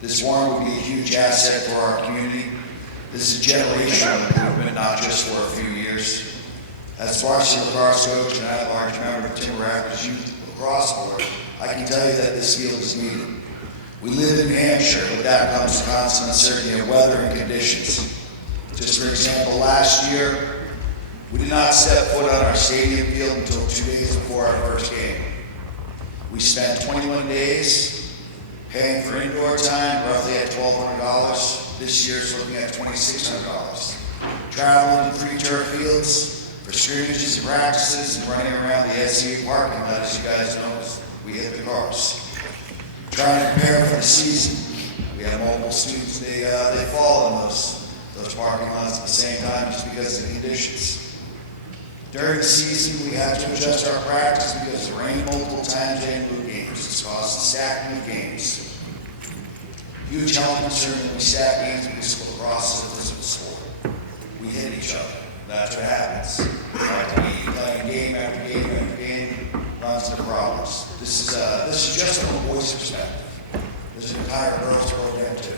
This warrant would be a huge asset for our community. This is generational improvement, not just for a few years. As varsity lacrosse coach and a large member of Timber Rapids Youth Lacrosse Board, I can tell you that this field is needed. We live in New Hampshire, with that comes the constant uncertainty of weather and conditions. Just for example, last year, we did not step foot on our stadium field until 2 days before our first game. We spent 21 days paying for indoor time, roughly at $1,200. This year's looking at $2,600. Traveling to 3 turf fields for scrimmages and practices and running around the SCA parking lot, as you guys know, we hit the cars. Trying to prepare for the season. We have multiple students, they fall in those parking lots at the same time just because of the conditions. During the season, we have to adjust our practice because it rained multiple times and move games. It's caused stacking of games. Huge health concern when we stack games because lacrosse is a physical sport. We hit each other. That's what happens. Like to be playing game after game after game, runs into problems. This is just from a boys' perspective. There's an entire girls program too.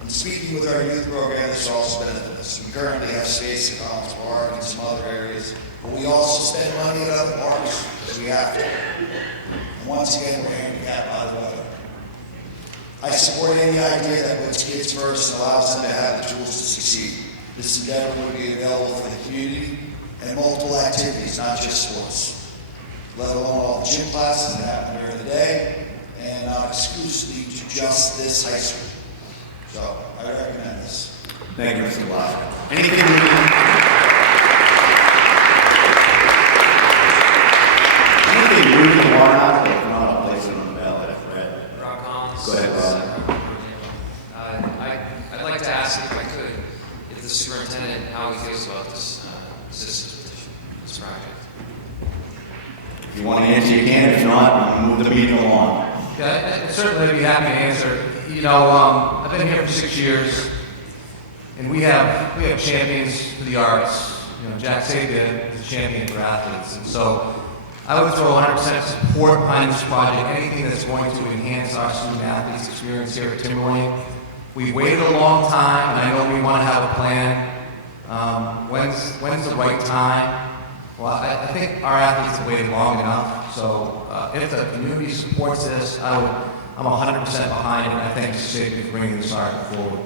And speaking with our youth program, this also benefits. We currently have space at Collins Park and some other areas, but we also spend money at other parks because we have to. And once again, we're handicapped by the weather. I support any idea that puts kids first and allows them to have the tools to succeed. This endeavor would be available for the community and multiple activities, not just sports, let alone all the gym classes that happen during the day and not exclusively to just this high school. So I recommend this. Thank you, Mr. Blaska. Anything moving the warrant article, if not, I'll place it on the ballot if read. Rob Collins. Go ahead, Rob. I'd like to ask, if I could, if the superintendent, how he feels about this citizen's petition, this project. If you want to answer, you can. If not, we'll move the meeting along. Yeah, I'd certainly be happy to answer. You know, I've been here for 6 years, and we have champions for the arts. You know, Jack Sabian is a champion for athletes, and so I would throw 100% support behind this project. Anything that's going to enhance our student athletes' experience here at Timberlane. We waited a long time, and I know we want to have a plan. When's the right time? Well, I think our athletes have waited long enough. So if the community supports this, I'm 100% behind it. I thank the city for bringing this article forward.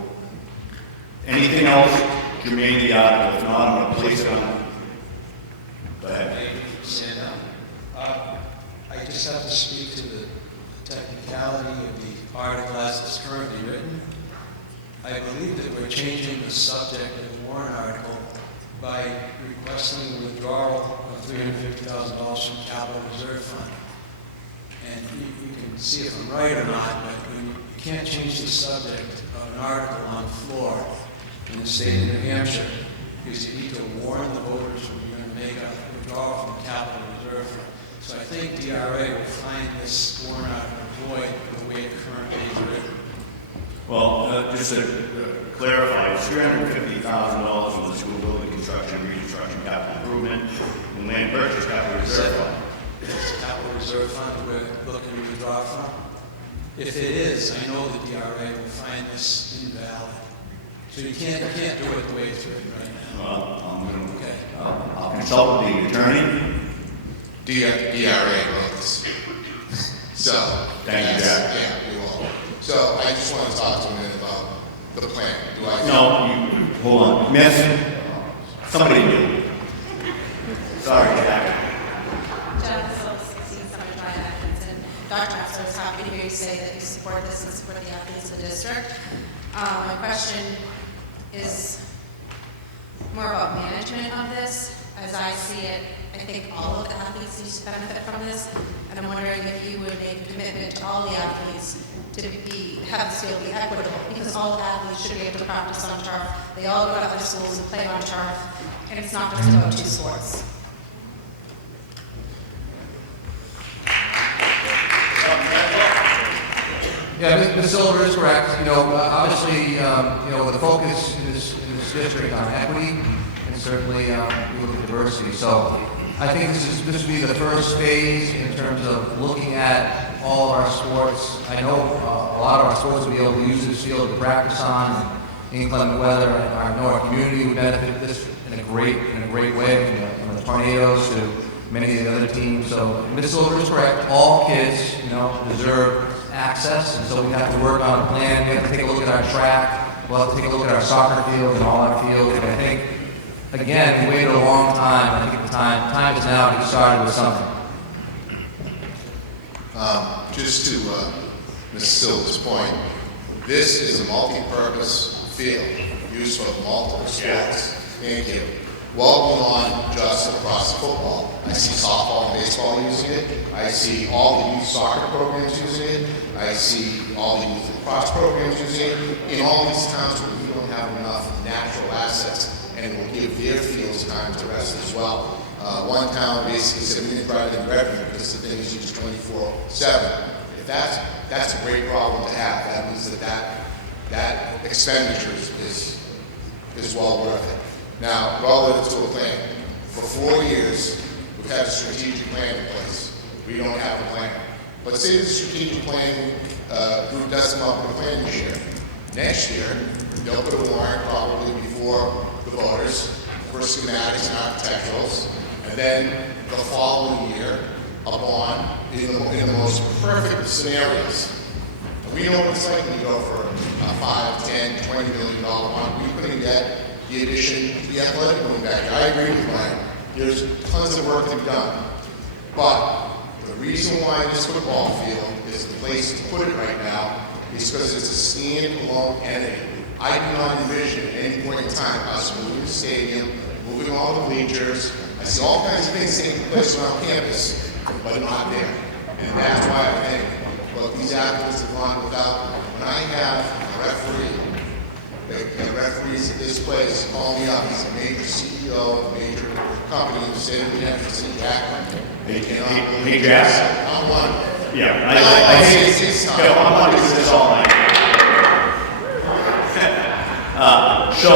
Anything else germane to the article? If not, I'm going to place it on. Go ahead. Stand down. I just have to speak to the technicality of the article as it's currently written. I believe that we're changing the subject of the warrant article by requesting the withdrawal of $350,000 from Capital Reserve Fund. And you can see if I'm right or not, but you can't change the subject of an article on the floor in the state of New Hampshire because you need to warn the voters when you're going to make a withdrawal from Capital Reserve Fund. So I think DRA will find this warrant article void the way it currently is written. Well, just to clarify, it's $350,000 from the school building construction, reconstruction, capital improvement, and land purchase capital reserve fund. It's the Capital Reserve Fund we're looking to withdraw from. If it is, I know the DRA will find this invalid. So you can't do it the way it's written right now. Well, I'll consult with the attorney. DRA wrote this. So, Thank you, Jack. Yeah, we will. So I just want to talk to a minute about the plan. Hold on. Miss, somebody do. Sorry, Jack. you say that you support this and support the athletes of the district. My question is more about management of this. As I see it, I think all of the athletes need to benefit from this, and I'm wondering if you would make a commitment to all the athletes to have this field be equitable, because all athletes should be able to practice on turf. They all go to other schools and play on turf, and it's not just about two sports. Yeah, Ms. Silver is correct. Obviously, the focus in this district on equity, and certainly we look at diversity. So I think this would be the first phase in terms of looking at all of our sports. I know a lot of our sports will be able to use this field to practice on. Inclement weather, I know our community would benefit this in a great way, from the tornadoes to many of the other teams. So Ms. Silver is correct. All kids, deserve access, and so we have to work on a plan. We have to take a look at our track. We'll have to take a look at our soccer fields and all our fields. And I think, again, we waited a long time. I think the time is now to get started with something. Just to Ms. Silver's point, this is a multi-purpose field used for multiple sports. Thank you. Well beyond just lacrosse and football. I see softball and baseball using it. I see all the youth soccer programs using it. I see all the youth lacrosse programs using it. In all these towns where we don't have enough natural assets, and it will give their fields time to rest as well. One town basically said we didn't drive in revenue because the thing is used 24/7. If that's a great problem to have. That means that expenditure is well worth it. Now, relative to a plan, for 4 years, we've had a strategic plan in place. We don't have a plan. But say the strategic plan group does come up with a plan this year. Next year, they'll put a warrant probably before the voters for schematics and architecturals, and then the following year, a bond in the most perfect scenarios. We know what it's like when you go for a $5, $10, $20 million bond. We couldn't get the addition to the athletic room back. I agree with Mike. There's tons of work to be done. But the reason why this football field is the place to put it right now is because it's a stand-alone entity. I do not envision at any point in time us moving the stadium, moving all the bleachers. I see all kinds of things taking place around campus, but not there. And that's why I think, look, these athletes have gone without. When I have a referee, the referees at this place call me up. He's a major CEO of a major company in the state of New Hampshire, Jackman. They cannot believe Jack? I'm one. Yeah, I hate I'm one because it's all night. So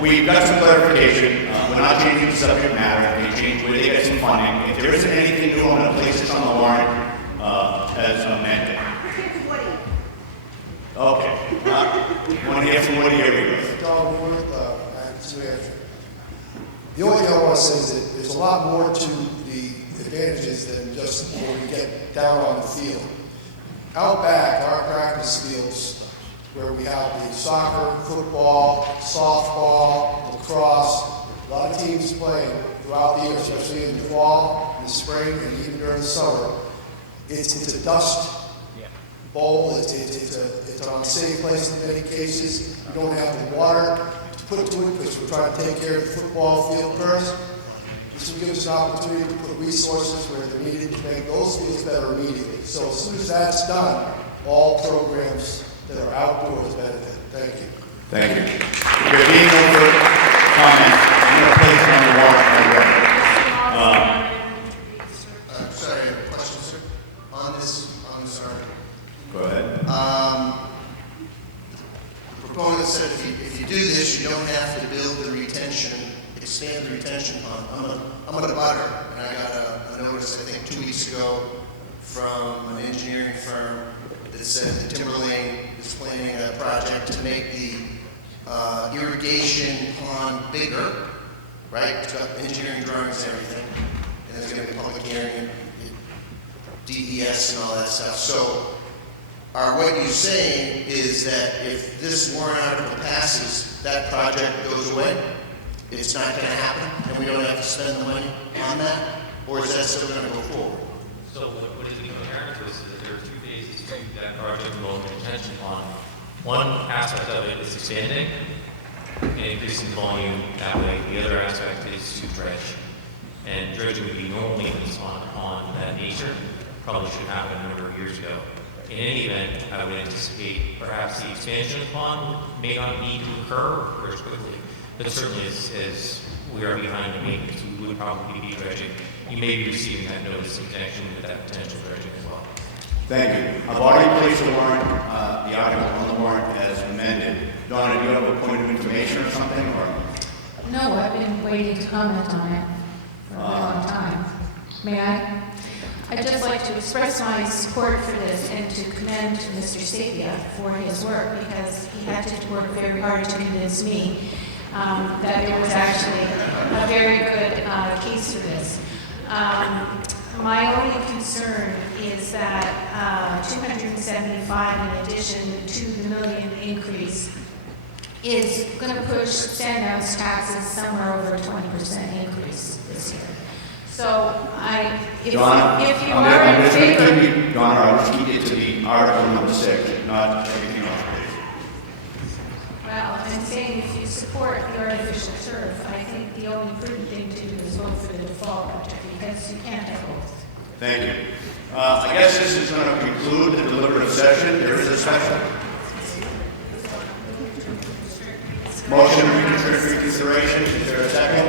we've got some clarification. We're not changing the subject matter. We changed where they get some funding. If there isn't anything new, I'm going to place this on the warrant as amended. Okay. Want to hear from Woody? Here we go. The only thing I want to say is that there's a lot more to the advantages than just when we get down on the field. Out back, our practice fields, where we have the soccer, football, softball, lacrosse, a lot of teams playing throughout the year, especially in the fall, in the spring, and even during the summer. It's a dust bowl. It's an unsafe place in many cases. We don't have the water to put to it because we're trying to take care of the football field first. This will give us an opportunity to put resources where they're needed to make those fields better immediately. So as soon as that's done, all programs that are outdoors benefit. Thank you. Thank you. There being no further comment, I'm going to place it on the warrant. Sorry, I have a question, sir. On this article. Go ahead. The proponent said if you do this, you don't have to build the expand the retention pond. I'm a butter, and I got a notice, I think 2 weeks ago, from an engineering firm that said that Timberlane is planning a project to make the irrigation pond bigger, right? It's got engineering drawings and everything, and there's going to be public hearing, DES and all that stuff. So what you're saying is that if this warrant article passes, that project goes away? It's not going to happen, and we don't have to spend the money on that? Or is that still going to go forward? So what is being apparent to us is that there are two phases to that that project development retention pond, one aspect of it is expanding and increasing the volume that way. The other aspect is to dredge. And dredging would be normal maintenance on a pond of that nature. Probably should have happened a number of years ago. In any event, I would anticipate perhaps the expansion of the pond may not need to occur very quickly, but certainly as we are behind the maintenance, we would probably be dredging. You may be receiving that notice in connection with that potential dredging as well. Thank you. I've already placed the warrant, the article on the warrant as amended. Donna, do you have a point of information or something, or? No, I've been waiting to comment on it for a long time. May I? I'd just like to express my support for this and to commend Mr. Sapia for his work, because he had to work very hard to convince me that there was actually a very good case for this. My only concern is that 275 in addition to the million increase is going to push Sandhouse taxes somewhere over a 20% increase this year. So if you are in favor... Donna, I'll just keep it to the article number 6, not everything else, please. Well, I'm saying if you support the artificial turf, I think the only prudent thing to do is vote for the default budget, because you can't have both. Thank you. I guess this is going to conclude the deliberative session. There is a special motion to reconsideration. Is there a second?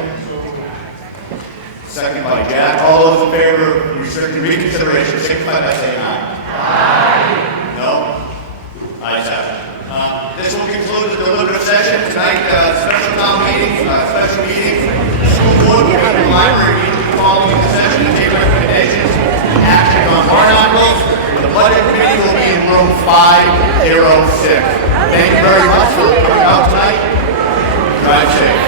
Second by Jack. All those in favor of reconsideration, signify by saying aye. Aye. No? Ayes have it. This will conclude the deliberative session. Tonight, special town meeting, special meeting. The school board will be in the library following the session to take recommendations and action on warrant articles. The budget committee will be in room 506. Thank you very much for coming out tonight. Drive safe.